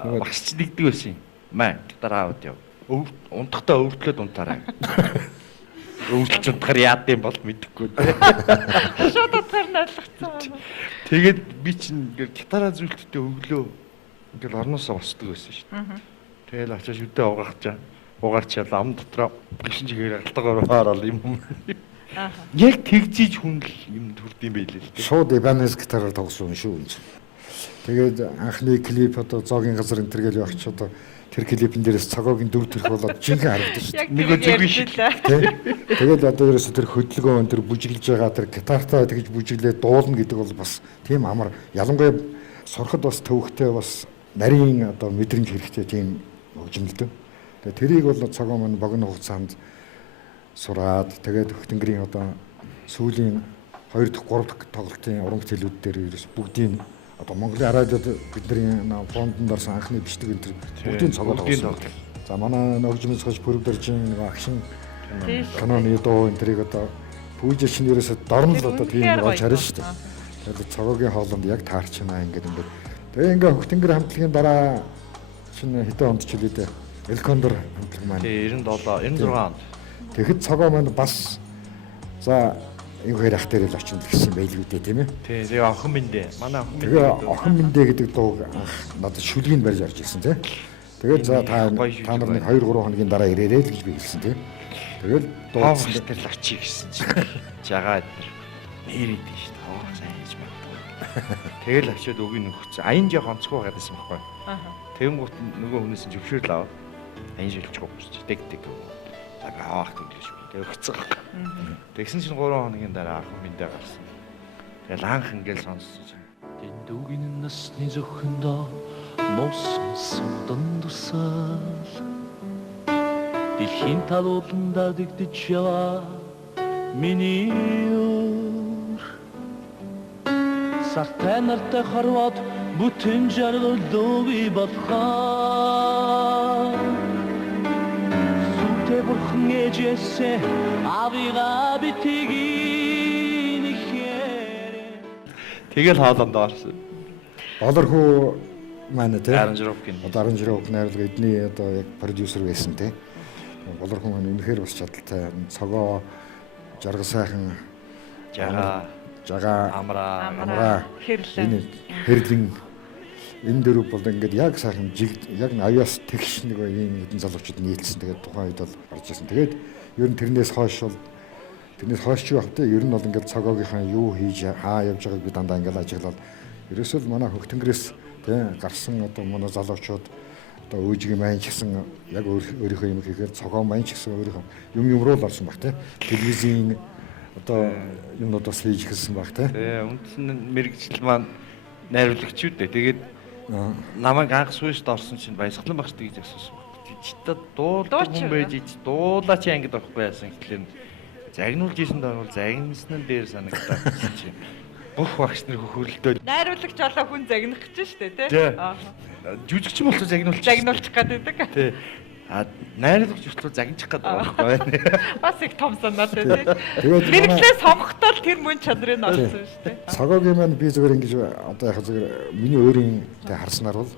Багшч нэгдэг байсан юм. Маа гитар аваад яв. Унтахтаа өвдлөөд унтаарай. Өвдлөж унтахаар яад юм бол мэдэхгүй. Шууд утгаар нь ойлгоцсон. Тэгээд би чинь ингээд гитараа зүйлттэй өглөө ингээд орноосоо босдог байсан шүү дээ. Тэгэл очиж үдээ угаарчаал ам дотроо гişin чигээр алтгаар ороод юм. Яг тэгжиж хүн л юм төрдөм байлээ л дээ. Шууд Ibanez гитараар тоглосон шүү. Тэгээд анхны клип одоо зоогийн газар энэ төргээл явах ч одоо тэр клипэн дээрээс цагоогийн дүр төрх болоод жинхэнэ харагдаж шүү дээ. Нэг зөв шиг. Тэгээд одоо ерөөсө тэр хөдөлгөөн тэр бүжиглж байгаа тэр гитартаа тэгж бүжиглээ дуулна гэдэг бол бас тийм амар ялангуяа сурахад бас төвөгтэй бас нарийн одоо мэдрэмж хэрэгтэй тийм хөгжимлөлтөө. Тэгээд тэрийг бол цагоо маань богино хугацаанд сураад тэгээд Хөтөнгөрийн одоо сүүлийн 2 дахь 3 дахь тоглолтын уран бүтээлүүд дээр ерөөс бүгдийн одоо Монголын радиод бидний фондонд орсон анхны бичдэг энэ бүгдийн цогоо тоглосон. За манай нөгжмөс хож бүрдэржин нэг акшн каноны дуу энэ тэрийг одоо пүүжч нь ерөөсө дорн л одоо тийм болж харна шүү дээ. Тэгээд цогоогийн хоолонд яг таарч байна ингээд. Тэгээ ингээ Хөтөнгөр хамтлагийн дараа чинь хэдэн онд ч үлээ дээ. Элкондор хамтлаг маань. Тий 97 96 онд. Тэгэхэд цогоо маань бас за энэ хоёр ах дээр л очинд гэсэн байлгүй дээ тийм ээ. Тий, тэгээ охин минь манай охин минь. Тэгээ охин минь гэдэг дуу надад шүлгийг барьж орж ирсэн тийм. Тэгээд за та нар нэг 2 3 хоногийн дараа ирээрэй л гэж би хэлсэн тийм. Тэгэл дуудсан дээр л очие гэсэн чинь. Жагаад нэр идэв шүү дээ. Оо сайн хийж магадгүй. Тэгэл очиод өгийг нөхцөн. Аян жоо онцгой гадсан байхгүй. Тэгэнгүүт нөгөө хүнээс нь зөвшөөрөл аваад аян шилжих гэж дэгдэг. Аах гэдэг шүү. Тэгээ өгцөн. Тэгсэн чинь 3 хоногийн дараа ах минь дээр гарсан. Тэгэл анх ингээл сонссон. Дэндүүгийн насны зөвхөндөө муусан судан дусал дэлхийн талууланда дэгдэж яваа миний өр сартай нартай харваад бүтэн жаргал дуугүй болохоо сүнтэй бурхан ээжээсээ авигаа битгий нэхээ тэгэл хоолонд орсон. Олорхуу манай тийм Аранжировкийн одоо Аранжировк найруулга эдний одоо яг продюсер байсан тийм. Олорхуу маань үнэхээр бас чадaltaй цогоо жаргал сайхан жага амраа хэрлэн энэ дөрөв бол ингээд яг сайхан яг авьяас тэгш нэг ийм хэдэн залуучууд нийлсэн. Тэгээд тухайн үед бол орж ирсэн. Тэгээд ер нь тэрнээс хойш ч явахтай ер нь бол ингээд цогоогийнхаа юу хийж явж байгааг би дандаа ингээд ажиглал ерөөсөө манай Хөтөнгөрөөс тийм гарсан одоо манай залуучууд одоо өөжгийн маань ч гэсэн яг өөрийнхөө юм хийхээр цогоо маань ч гэсэн өөрийнхөө юм руу л орсон баг тийм телевизийн одоо юмнуудаас хийж эхэлсэн баг тийм үндсэн мэрэгжил маань найруулагч үү дээ. Тэгээд намайг анх сүйшд орсон чинь баясгалан багш гэж асуусан. Чита дуулдаг хүн байж дуулаач ангид орохгүй яасан гэхлээр загнуулж ийсэн дор бол загнасан дээр санагдаад байсан чинь бүх багш нар хөхөрлөлтөө найруулагч болоо хүн загнах гэж штэ тий. Жүжигч болоо загнуулчих гэдэг. Тий. Найруулагч хүртэл загинчих гэдэг байхгүй. Бас их том санаад байна тийм. Тэгээд Мэргэжлээ сонгохдоо л тэр мөн чанарыг олсон шүү дээ. цагаагийн маань би зүгээр ингэж одоо яг зүгээр миний өөрийн тэ харснаар бол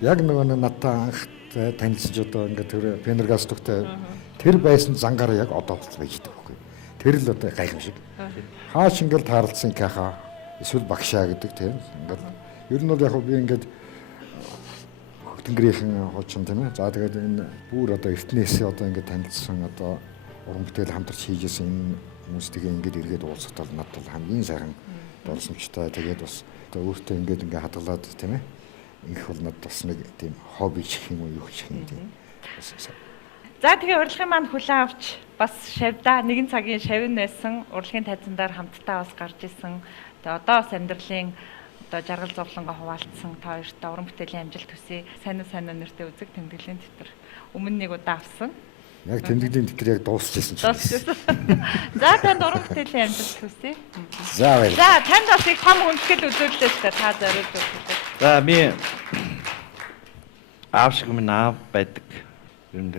яг нөгөө надтай анх танилцж одоо ингээд тэр Пенергастуктай тэр байсан зангаар яг одоо болц байж байгаа байхгүй. Тэр л одоо гайхамшиг. Хааш ингээд таарлцсан каха эсвэл багшаа гэдэг тийм ингээд ер нь бол яг би ингээд Тэнгэрийн хуучин тийм ээ. За тэгээд энэ бүр одоо эртнээсээ одоо ингээд танилцсан одоо уран бүтээл хамтарч хийжсэн энэ хүмүүстэйгээ ингээд эргээд уулзахтаа надад бол хамгийн сайхан дурсамжтай. Тэгээд бас одоо өөртөө ингээд хадгалаад тийм ээ. Их бол надад бас нэг тийм хобби гэх юм уу юу гэх юм тийм. За тэгээ урилгын маань хүлээн авч бас шавьда нэгэн цагийн шавин байсан урилгын тайзандар хамтдаа бас гарч исэн. Тэгээ одоо бас амьдралын одоо жаргал зовлонгоо хуваалцсан та хоёртаа уран бүтээлийн амжилт хүсье. Сайн нэртэй үзэг тэмдэглэлийн дотор өмнө нэг удаа авсан. Яг тэмдэглэлийн дотор яг дуусчихсан ч. За танд уран бүтээлийн амжилт хүсье. За баярлалаа. За танд бас их том хүндэтгэл үзүүлэлт та зориулж өгөх. За би аав шиг минь аав байдаг. Юм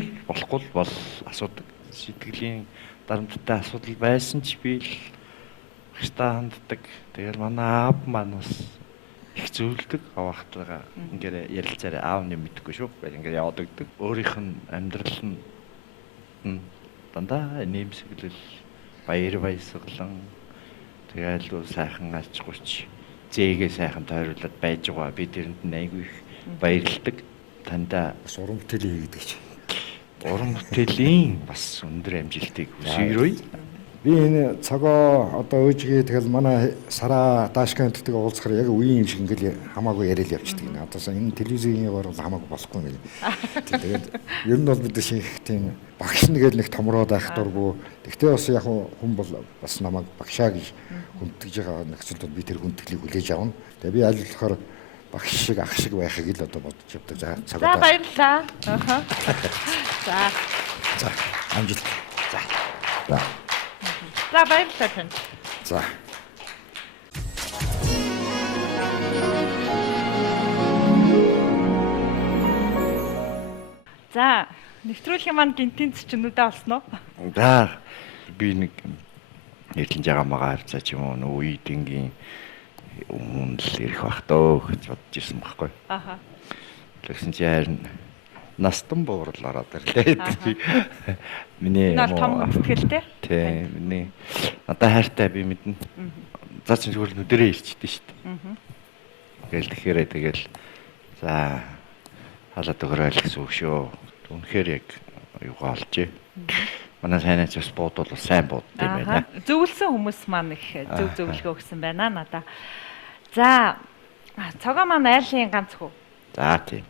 л болохгүй бол асуудаг. Сэтгэлийн дарамттай асуудал байсан ч би л хста ханддаг. Тэгэл манай аав маань бас их зөвлөдөг. Аваахтайгаа ингээд ярилцаарай. Аав нь мэдгүй шүү. Ингээд яваад өгдөг. Өөрийнх нь амьдрал нь дандаа нэмсэглэл баяр баясгалан тэгэл сайхан аж гуйч зээгээ сайхан тойруулаад байж байгаа. Би тэрэнд айгүй их баярлдаг. Тандаа бас уран бүтээлийн хийдэг чи. Уран бүтээлийн бас өндөр амжилтыг хүсье. Би энэ цагаа одоо өөжгээ тэгэл манай Сара Даашкан гэдэгтэй уулзахаар яг үеийн юм шиг ингээл хамаагүй яриад явчихдаг. Одоос энэ телевизийн бол хамаагүй болохгүй нэг. Тэгээд ер нь бол бид шиг тийм багш нэгэл нэг томроод байх дурггүй. Тэгтээ бас яг хүн бол бас намайг багшаа гэж хүндэтгэж байгаа нөхцөлд би тэр хүндэтгэлийг хүлээж авна. Тэгээ би аль болохоор багш шиг ах шиг байхыг л одоо бодож явдаг. За цагаа. За баярлалаа. Аха. За амжилт. За. За баярлалаа танд. За. За нэвтрүүлгийн маань гинтэнц ч нүдэ олсноо. За би нэг нэрлэн жагамагаа харьцаач юм уу үеийнгийн үнэл ирэх бах дөө гэж бодож ирсэн байхгүй. Аха. Тэгсэн чи харин настан буурал ороод ирлээ. Миний том сэтгэлтэй. Тийм миний надад хайртай би мэднэ. За чи зүгээр нүдэрээ ирчихдээ шүү дээ. Тэгэл за халаад өгөрэй гэсэн үг шүү. Үнэхээр яг юугаа олжээ. Манай сайнаач бас буудвал сайн буудд юм байна. Зөвлөсөн хүмүүс маань их зөв зөвлөгөө өгсөн байна надаа. За цагаа маань айлын ганц хүү. За тийм.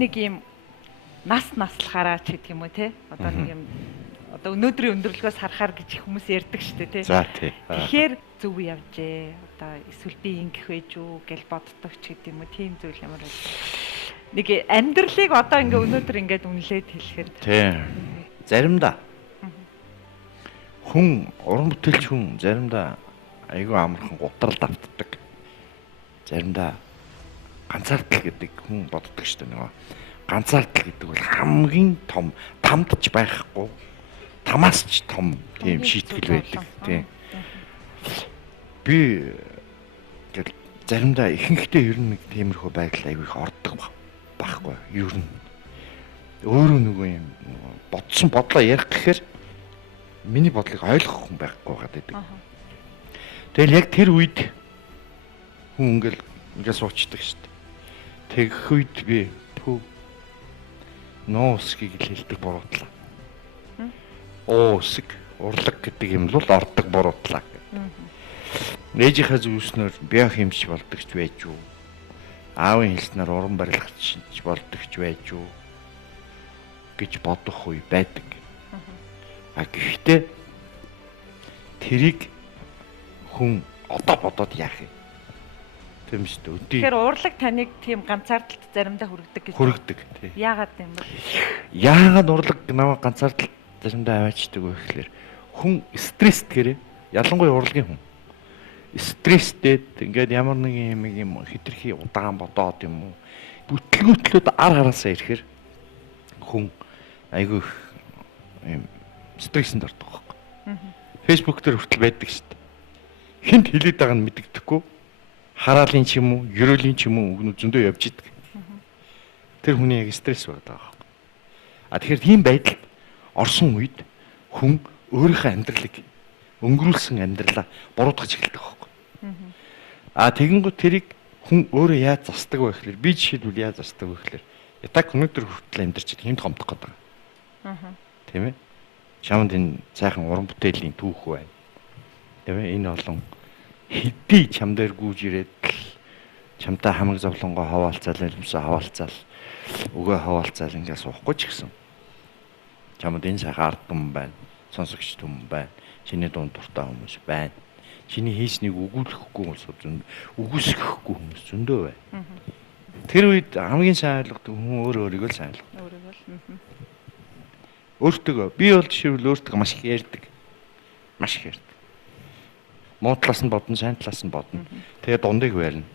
Нэг юм наслахаараа ч гэдэг юм уу те одоо нэг юм одоо өнөөдрийн өндөрлгөөс харахаар гэж хүмүүс ярьдаг шүү дээ те. За тий. Тэгэхээр зөв явжээ. Одоо эсвэл би ингэх байж үү гэж боддог ч гэдэг юм уу тийм зүйл ямар вэ? Нэг амьдралыг одоо ингээ өнөөдөр ингээд үнэлээд хэлэхэд тий. Заримдаа хүн уран бүтээлч хүн заримдаа айгүй амархан гутралд автдаг. Заримдаа ганцаардал гэдэг хүн боддог шүү дээ нөгөө. Ганцаардал гэдэг бол хамгийн том тамдч байхгүй. Тамаас ч том тийм шийтгэл байдаг тийм. Би заримдаа ихэнхдээ ер нь нэг тиймэрхүү байдал айгүй их ордог байхгүй юу? Ер нь Өөрөө нөгөө юм бодсон бодлоо ярих гэхээр миний бодлыг ойлгох хүн байхгүй байгаа гэдэг. Тэгэл яг тэр үед хүн ингээл суучдаг шүү дээ. Тэгэх үед би ноосгийг л хэлдэг буруудлаа. Оосг урлаг гэдэг юм л ордог буруудлаа. Ээжийнхээ зүйлснээр биохимч болдогч байж юу? Аавын хэлснээр уран барилгач болдогч байж юу? Гэж бодох үе байдаг. Гэхдээ тэрийг хүн одоо бодоод яах юм? Тийм шүү дээ. Тэгэхээр урлаг таныг тийм ганцаардалт заримдаа хүргэдэг гэж. Хүргэдэг тий. Яагаад юм бэ? Яагаад урлаг намайг ганцаардалт заримдаа аваачдаг вэ гэхээр хүн стресстэй ялангуяа урлагийн хүн стресстэй ингээд ямар нэг юм хитрхи удаан бодоод юм уу бүтлгүүтлүүд ар хараасаа ирэхээр хүн айгүй юм стресséнд ордог байхгүй. Фэйсбүүк дээр хүртэл байдаг шүү дээ. Хинт хэлээд байгааг нь мэддэхгүй хараалын ч юм уу, ерөөлийн ч юм уу үгнүүд зөндөө явж идэг. Тэр хүний яг стресс байдаг байхгүй. Тэгэхээр тийм байдалд орсон үед хүн өөрийнхөө амьдралыг өнгөрүүлсэн амьдралаа буруудгаж эхэлдэг байхгүй. Тэгэнгүүт тэрийг хүн өөрөө яаж застдаг вэ гэхээр би жишээлбэл яаж застдаг вэ гэхээр ятаг өнөөдөр хүртэл амьдарч хэмт гомдох гэдэг. Тийм ээ. Чамд энэ сайхан уран бүтээлийн түүх байна. Тийм ээ. Энэ олон хэдий чам дээр гүйж ирээд чамтай хамаг зовлонгоо хаваалцаал, юмсаа хаваалцаал, өгөө хаваалцаал ингээд суухгүй ч гэсэн. Чамд энэ сайхан ард түмэн байна. Сонсогч түмэн байна. Чиний дунд дуртай хүмүүс байна. Чиний хийснийг өгүүлэхгүй хүмүүс үгүйсгэхгүй хүмүүс зөндөө байна. Тэр үед хамгийн сайн ойлгодог хүн өөрийгөө л сайн ойлгодог. Өөрийгөө л. Өөртөө би бол жишээл өөртөө маш их ярьдаг. Маш их ярьдаг. Муу талаас нь бодно, сайн талаас нь бодно. Тэгээ дундыг барина.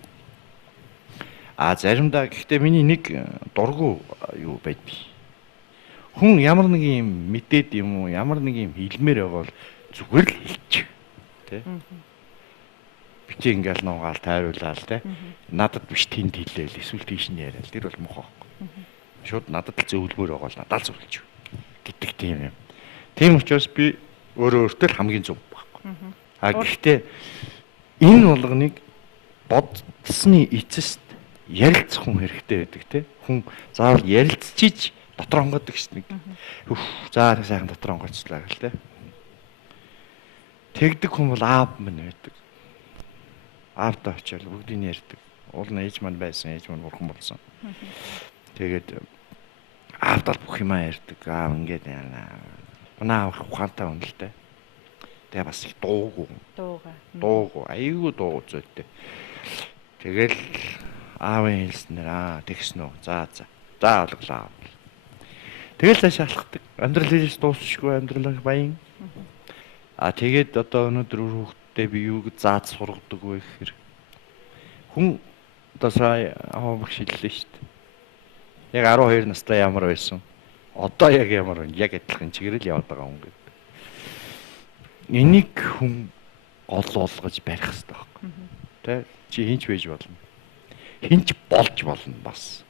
Заримдаа гэхдээ миний нэг дургу юу байдгийг. Хүн ямар нэг юм мэдээд юм уу, ямар нэг юм хэлмээр байгаа бол зүгээр л хэлчих. Тэ? Бичээ ингээл нуугаал тайруулаад тэ. Надад биш тэнд хэлээл эсвэл тийш нь яриад тэр бол мохоо. Шууд надад л зөвлөмөр байгаа л надад л зөвлөж гэдэг тийм юм. Тийм учраас би өөртөө л хамгийн зөв байхгүй. Гэхдээ энэ болгоныг бодсны эцэст ярилцах хүн хэрэгтэй байдаг те. Хүн заавал ярилцчиж дотор онгодог шít нэг. За сайхан дотор онгоцлаа гэл те. Тэгдэг хүн бол аав минь байдаг. Аавтай очиад бүгдийг ярьдаг. Уул нь ээж маань байсан, ээж маань бурхан болсон. Тэгээд аавдаа бүх юмаа ярьдаг. Аав ингээд яана. Манай аав ухаантай хүн л те. Тэгээ бас их дуугүй. Айгүй дуу зүйтэй. Тэгэл аавын хэлснээр тэгсэн үү. За олглаа. Тэгэл цааш алхдаг. Амьдрал хэлж дуусчихгүй амьдрал баян. Тэгээд одоо өнөөдөр хүүхдтэй би юуг зааж сургадаг вэ гэхээр хүн одоо сая авах шилжлээ шүү дээ. Яг 12 настай ямар байсан. Одоо яг ямар вэ? Яг адилхан чигээрэл яваад байгаа хүн гэдэг. Энийг хүн гол болгож барих хэрэгтэй байхгүй. Тэ чи хинч байж болно. Хинч болж болно бас.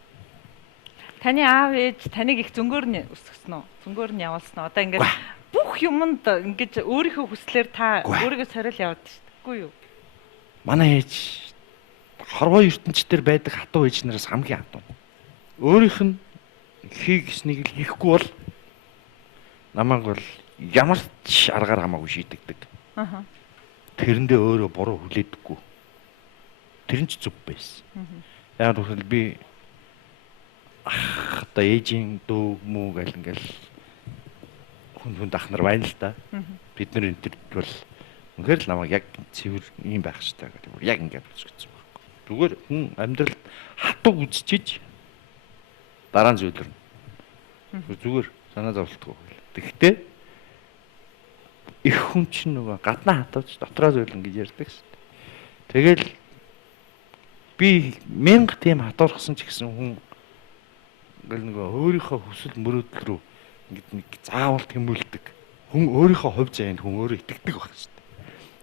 Таны аав ээж таныг их зөнгөөр нь өсгсөн үү? Зөнгөөр нь явуулсан уу? Одоо ингээд бүх юмд ингэж өөрийнхөө хүслээр та өөрийгөө сорил яваад шүү дээ. Үгүй юу? Манай ээж хорвоо ертөнцийн дээр байдаг хатуу ээж нараас хамгийн хатуу. Өөрийнх нь хийгснийг л хийхгүй бол намайг бол ямар ч аргаар хамаагүй шийдэгдэг. Тэрэндээ өөрөө буруу хүлээдэггүй. Тэр нь ч зүв байсан. Яг л би одоо ээжийн дүү мүү гэл ингээл хүн ах нар байна л да. Бид нар энэ төр бол үнэхээр л намайг яг цэвэр юм байх хэрэгтэй гэдэг. Яг ингээд үзчихсэн байхгүй. Зүгээр хүн амьдрал хатуу үзчиж дараа нь зөвлөрнө. Зүгээр санаа зовлтгүй. Тэгэхдээ их хүн чинь нөгөө гаднаа хатууч дотроо зөвлөн гэж ярьдаг шүү дээ. Тэгэл би 1000 тийм хатуурхсан ч гэсэн хүн ингээл нөгөө өөрийнхөө хүсэл мөрөөдөл рүү ингээд нэг заавал тэмүүлдэг. Хүн өөрийнхөө хувь заяанд хүн өөрөө итгэдэг байх шүү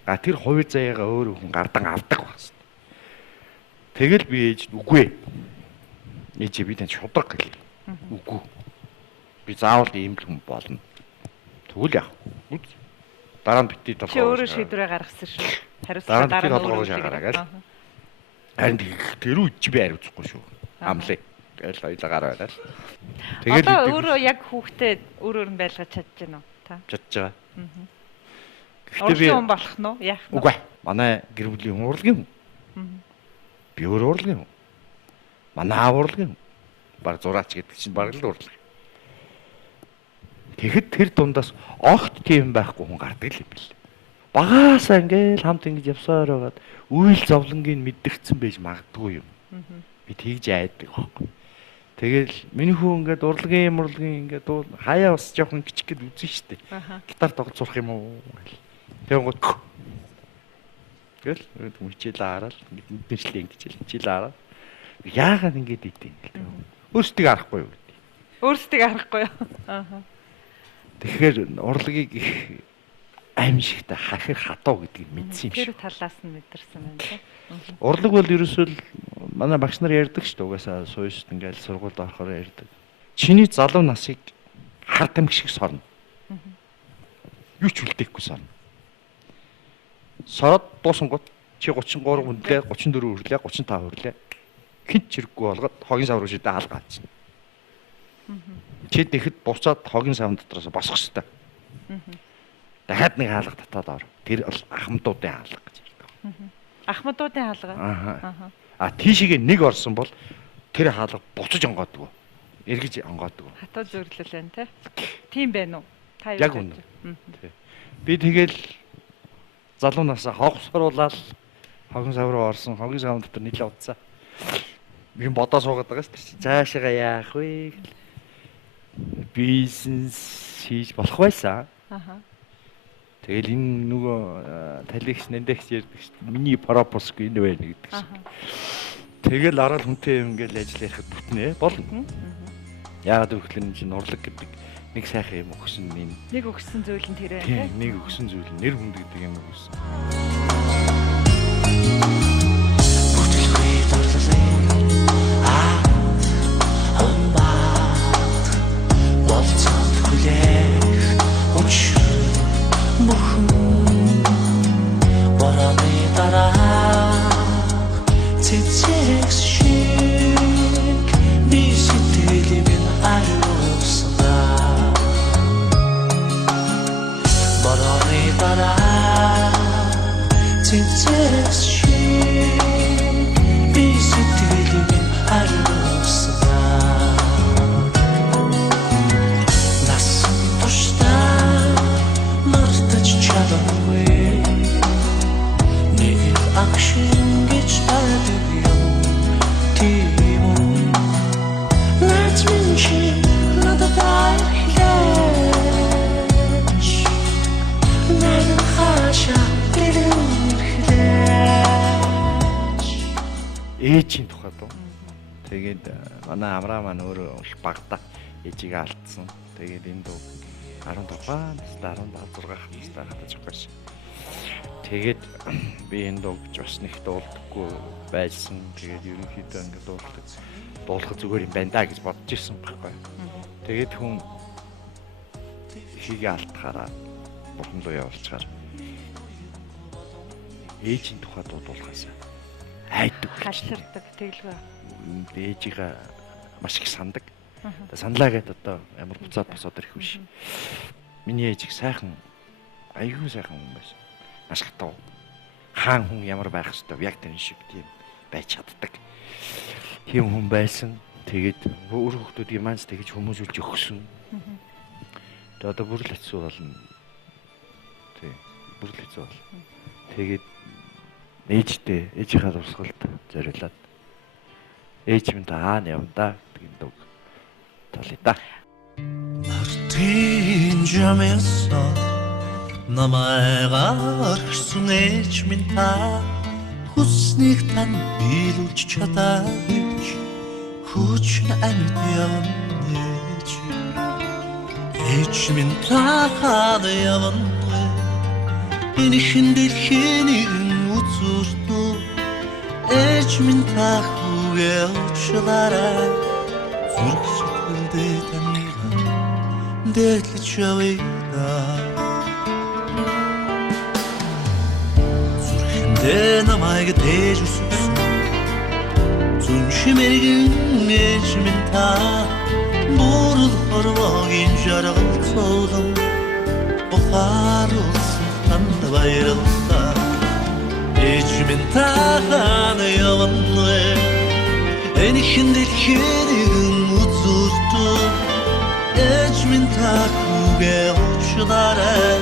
дээ. Тэр хувь заяагаа өөрөө хүн гардан авдаг байх шүү дээ. Тэгэл би ээж үгүй. Ээж би тань шудраг гэл. Үгүй. Би заавал ийм л хүн болно. Тэгвэл яах вэ? Дараа нь битээ Чи өөрөө шийдвэрээ гаргасан шүү. Дараа Хариуцлага нь битээ дараа нь толгоогоо шагараа гэж. Харин тэр үуч би хариуцахгүй шүү. Амлаа. Гээл хоёлаа гараа байгаад. Одоо өөрөө яг хүүхдээ өөр нь байлгаж чадж байна уу та? Чадж байгаа. Гэхдээ би хүн болох нь уу? Яах нь? Үгүй. Манай гэр бүлийн хүн урлагийн хүн. Би өөр урлагийн хүн. Манай аав урлагийн хүн. Баг зураач гэдэг чинь баг л урлаг. Тэгэхэд тэр дундаас огт тийм байхгүй хүн гардаг юм бэл. Багаасаа ингээл хамт ингэж явсаар байгаад үйл зовлонгийг мэдэрсэн байж магадгүй юм. Би тэгж айдаг байхгүй. Тэгэл миний хүү ингээд урлагийн ингээд хаяа бас жоохон кичиг гэд үзэн штэ. Гитар тоглож сурах юм уу? Тэгвэл гэл мөчил хараад мэдэрчлээ ингэж хичээл хараад яагаад ингэж идэв гэл. Өөрсдийг харахгүй юу гэдэг. Өөрсдийг харахгүй юу? Тэгэхээр урлагийг их аимшигтай хахир хатуу гэдгийг мэдсэн юм шиг. Тэр талаас нь мэдэрсэн байна тийм. Урлаг бол ерөөсөө манай багш нар ярьдаг шүү дээ. Угаасаа суйшд ингээл сургуульд орохоор ярьдаг. Чиний залуу насыг хард амиг шиг сорно. Юу ч үлдээхгүй сорно. Сороод дуусангууд чи 33 хүнлээ, 34 хүрлээ, 35 хүрлээ. Хинт чирэггүй болгоод хогийн сав руу шидэ хаалгаад чинь. Чи тэгэхэд буцаад хогийн сав дотроос босох хэрэгтэй. Дахиад нэг хаалга татаад ор. Тэр бол ахмадуудын хаалга гэж ярьдаг. Ахмадуудын хаалга. А тийшээ нэг орсон бол тэр хаалга буцаж онгоодог. Эргэж онгоодог. Хатаа зөөрлөл байна те. Тийм байна уу? Та яг үнэ. Би тэгэл залуу насаа хогсруулаад хогийн сав руу орсон. Хогийн сав дотор нийлээ удаа. Би бодоо суугаад байгаа шүү дээ. Цаашаа яах вэ? Бизнес хийж болох байсан. Тэгэл энэ нөгөө талигч нэндэгч ярьдаг шүү дээ. Миний пропосгүй энэ байна гэдэг шиг. Тэгэл ороод хүнтэй юм ингээл ажил ярихад бүтнэ болно. Яагаад гэвэл энэ чинь урлаг гэдэг нэг сайхан юм өгсөн юм. Нэг өгсөн зүйл нь тэр байна тийм. Нэг өгсөн зүйл нь нэр хүнд гэдэг юм өгсөн. Ээжийн тухай дуу. Тэгээд манай Амраа маань өөрөө багтаа ээжийг алдсан. Тэгээд энэ дуу 17 настай 16 настай хатаж өгсөн. Тэгээд би энэ дууг бас нэг дуулдаггүй байсан. Тэгээд ерөнхийдөө ингэ дуулах зүгээр юм байна да гэж бодож ирсэн байхгүй. Тэгээд хүн хийгээ алдахаараа бурхан руу явуулчихаар ээжийн тухай дуулахаасаа айдаг халширдаг тэглэв. Ээжигээ маш их сандаг. Саналаа гэдэг одоо ямар буцаад босоод ирэх биш. Миний ээж их сайхан аюу сайхан хүн байсан. Маш хатуу. Хаан хүн ямар байх ёстой яг тэр шиг тийм байж чаддаг. Тийм хүн байсан. Тэгээд өөр хүмүүсийн манс тэгж хүмүүжүүлж өгсөн. Тэгээд одоо бүр л хэцүү болно. Тийм бүр л хэцүү бол. Тэгээд ээжийнхээ дурсгалд зориулаад ээж минь таана явна да гэдэг дуу талий да. Нартын жамэсо намайга орхисон ээж минь та хүснийг тань биелүүлж чадаагүй хүч амьд явна ээж минь таана явна энэ хин дэлхийн үзүүртөө ээж минь тахугээ уучлаарай зүрх сэтгэлдээ таньгаа дээдлэж явъя зүрхэндээ намайг дээж өсгсөн зүн шимэргэн ээж минь та бүрэл хорвогийн жаргал цоолон бухаруулсан танд баярлалаа ээж минь та хаана явна энэхэн дэлхийн үзүүртөө ээж минь та хүүгээ уучлаарай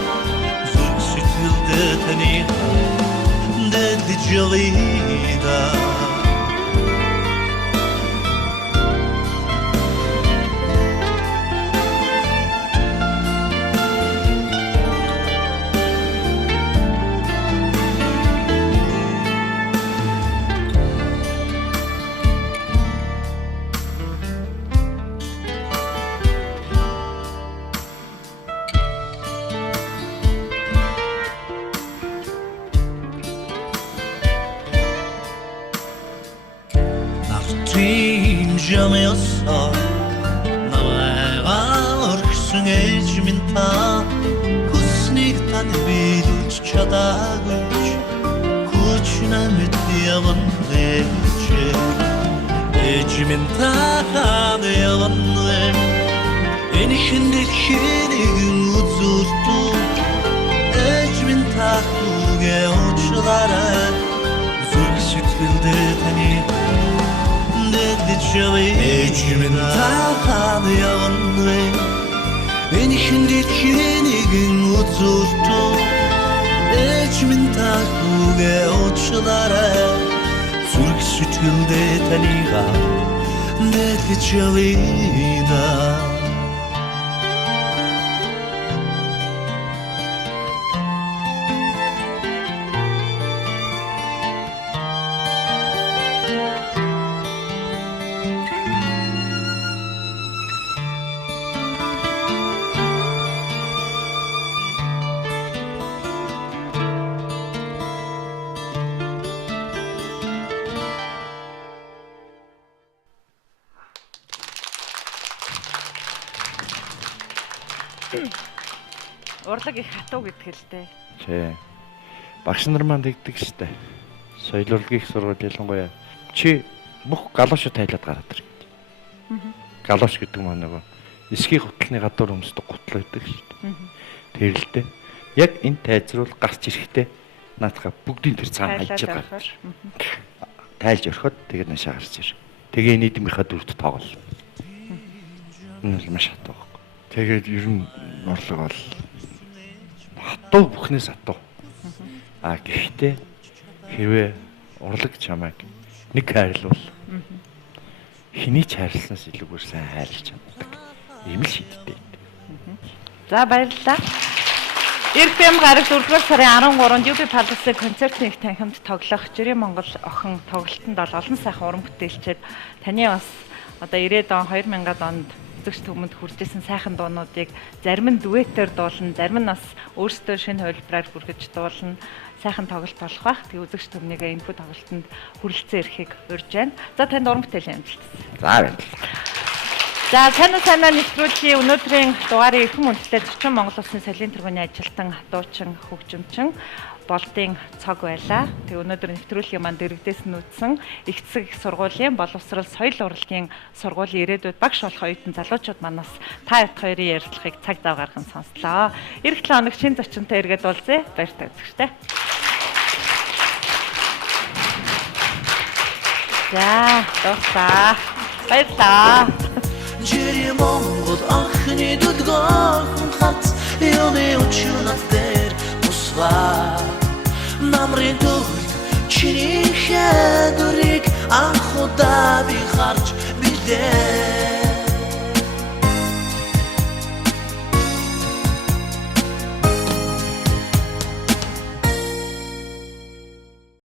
зүрх сэтгэлдээ таны дээдлэж явъя Jamıyorsa Navağa örksün ecmin ta Kusniktan bilüç çada güç Kuçuna müddiyavan ece Ecmin ta kanı yavanım Enişindekini gün uzurdu Ecmin ta kuge uçlara Zülk sütülde tani Ecmin takanı yavanı Enişindekini gün oturdu Ecmin takuge uçlara Türk sütülde taniga Dedi çalıyda Урлаг их хатуу гэдэг л дээ. Тий. Багш нар маань дэгдэг штэ. Соёл урлагийн их сургууль ялангуяа чи бүх галуушууд тайлаад гараад ир гэдэг. Галууш гэдэг маань нөгөө эсхийн гутлын гадуур өмсдөг гутал байдаг штэ. Тэр л дээ. Яг энэ тайзруул гарч ирэхдээ наадхаа бүгдийн тэр цаана хайж байгаа. Тайлж орхиод тэгээд наашаа гарч ир. Тэгээ нийтмийнхаа дүрд тоглол. Энэ л маш хатуу. Тэгээд ер нь урлаг бол хатуу бүхнээс хатуу. Гэхдээ хэрвээ урлаг чамайг нэг хайрлуул хэний ч хайрласнаас илүүгээр сайн хайрлаж чаддаг. Ийм л шийдтэй. За баярлалаа. Ирэх бям гарагт 4-р сарын 13-нд UB Palace концертын их танхимд тоглох Жирийн Монгол охин тоглолтод бол олон сайхан уран бүтээлчид таны бас одоо 90-ад он 2000-ад онд үзэгч түмэнд хүрчээсэн сайхан дуунуудыг зарим нь дуэтээр дуулна, зарим нь бас өөрсдөө шинэ хувилбараар бүргэж дуулна. Сайхан тоглолт болох бах. Тэгээ үзэгч түмнийгээ энэхүү тоглолтод хүрэлцэн ирэхийг урьж байна. За танд уран бүтээлийн амжилт. За баярлалаа. За санаа нэвтрүүлгийн өнөөдрийн дугаарыг эрхэм үндэслэл зочин Монгол Улсын соёлын тэргууны ажилтан, дуучин, хөгжимчин Болдын цог байлаа. Тэгээ өнөөдөр нэвтрүүлгийн манд дэрэгдээс нүүдсэн их засаг их сургуулийн боловсрал соёл урлагийн сургуулийн ирээдүйд багш болох оюутан залуучууд манаас та хэд хоёрын ярилцлагыг цаг зав гарган сонслоо. Эх 7 хоног шинэ зочинтой эргээд уулзъя. Баяртай үзэгчтэй. За, дуусаа. Баярлалаа. Жирийн Монгол анхны дүдгоон хат юуны учнат дээр тусваа намрын төгөлд чиний хэдүрийг анх удаа би харж билээ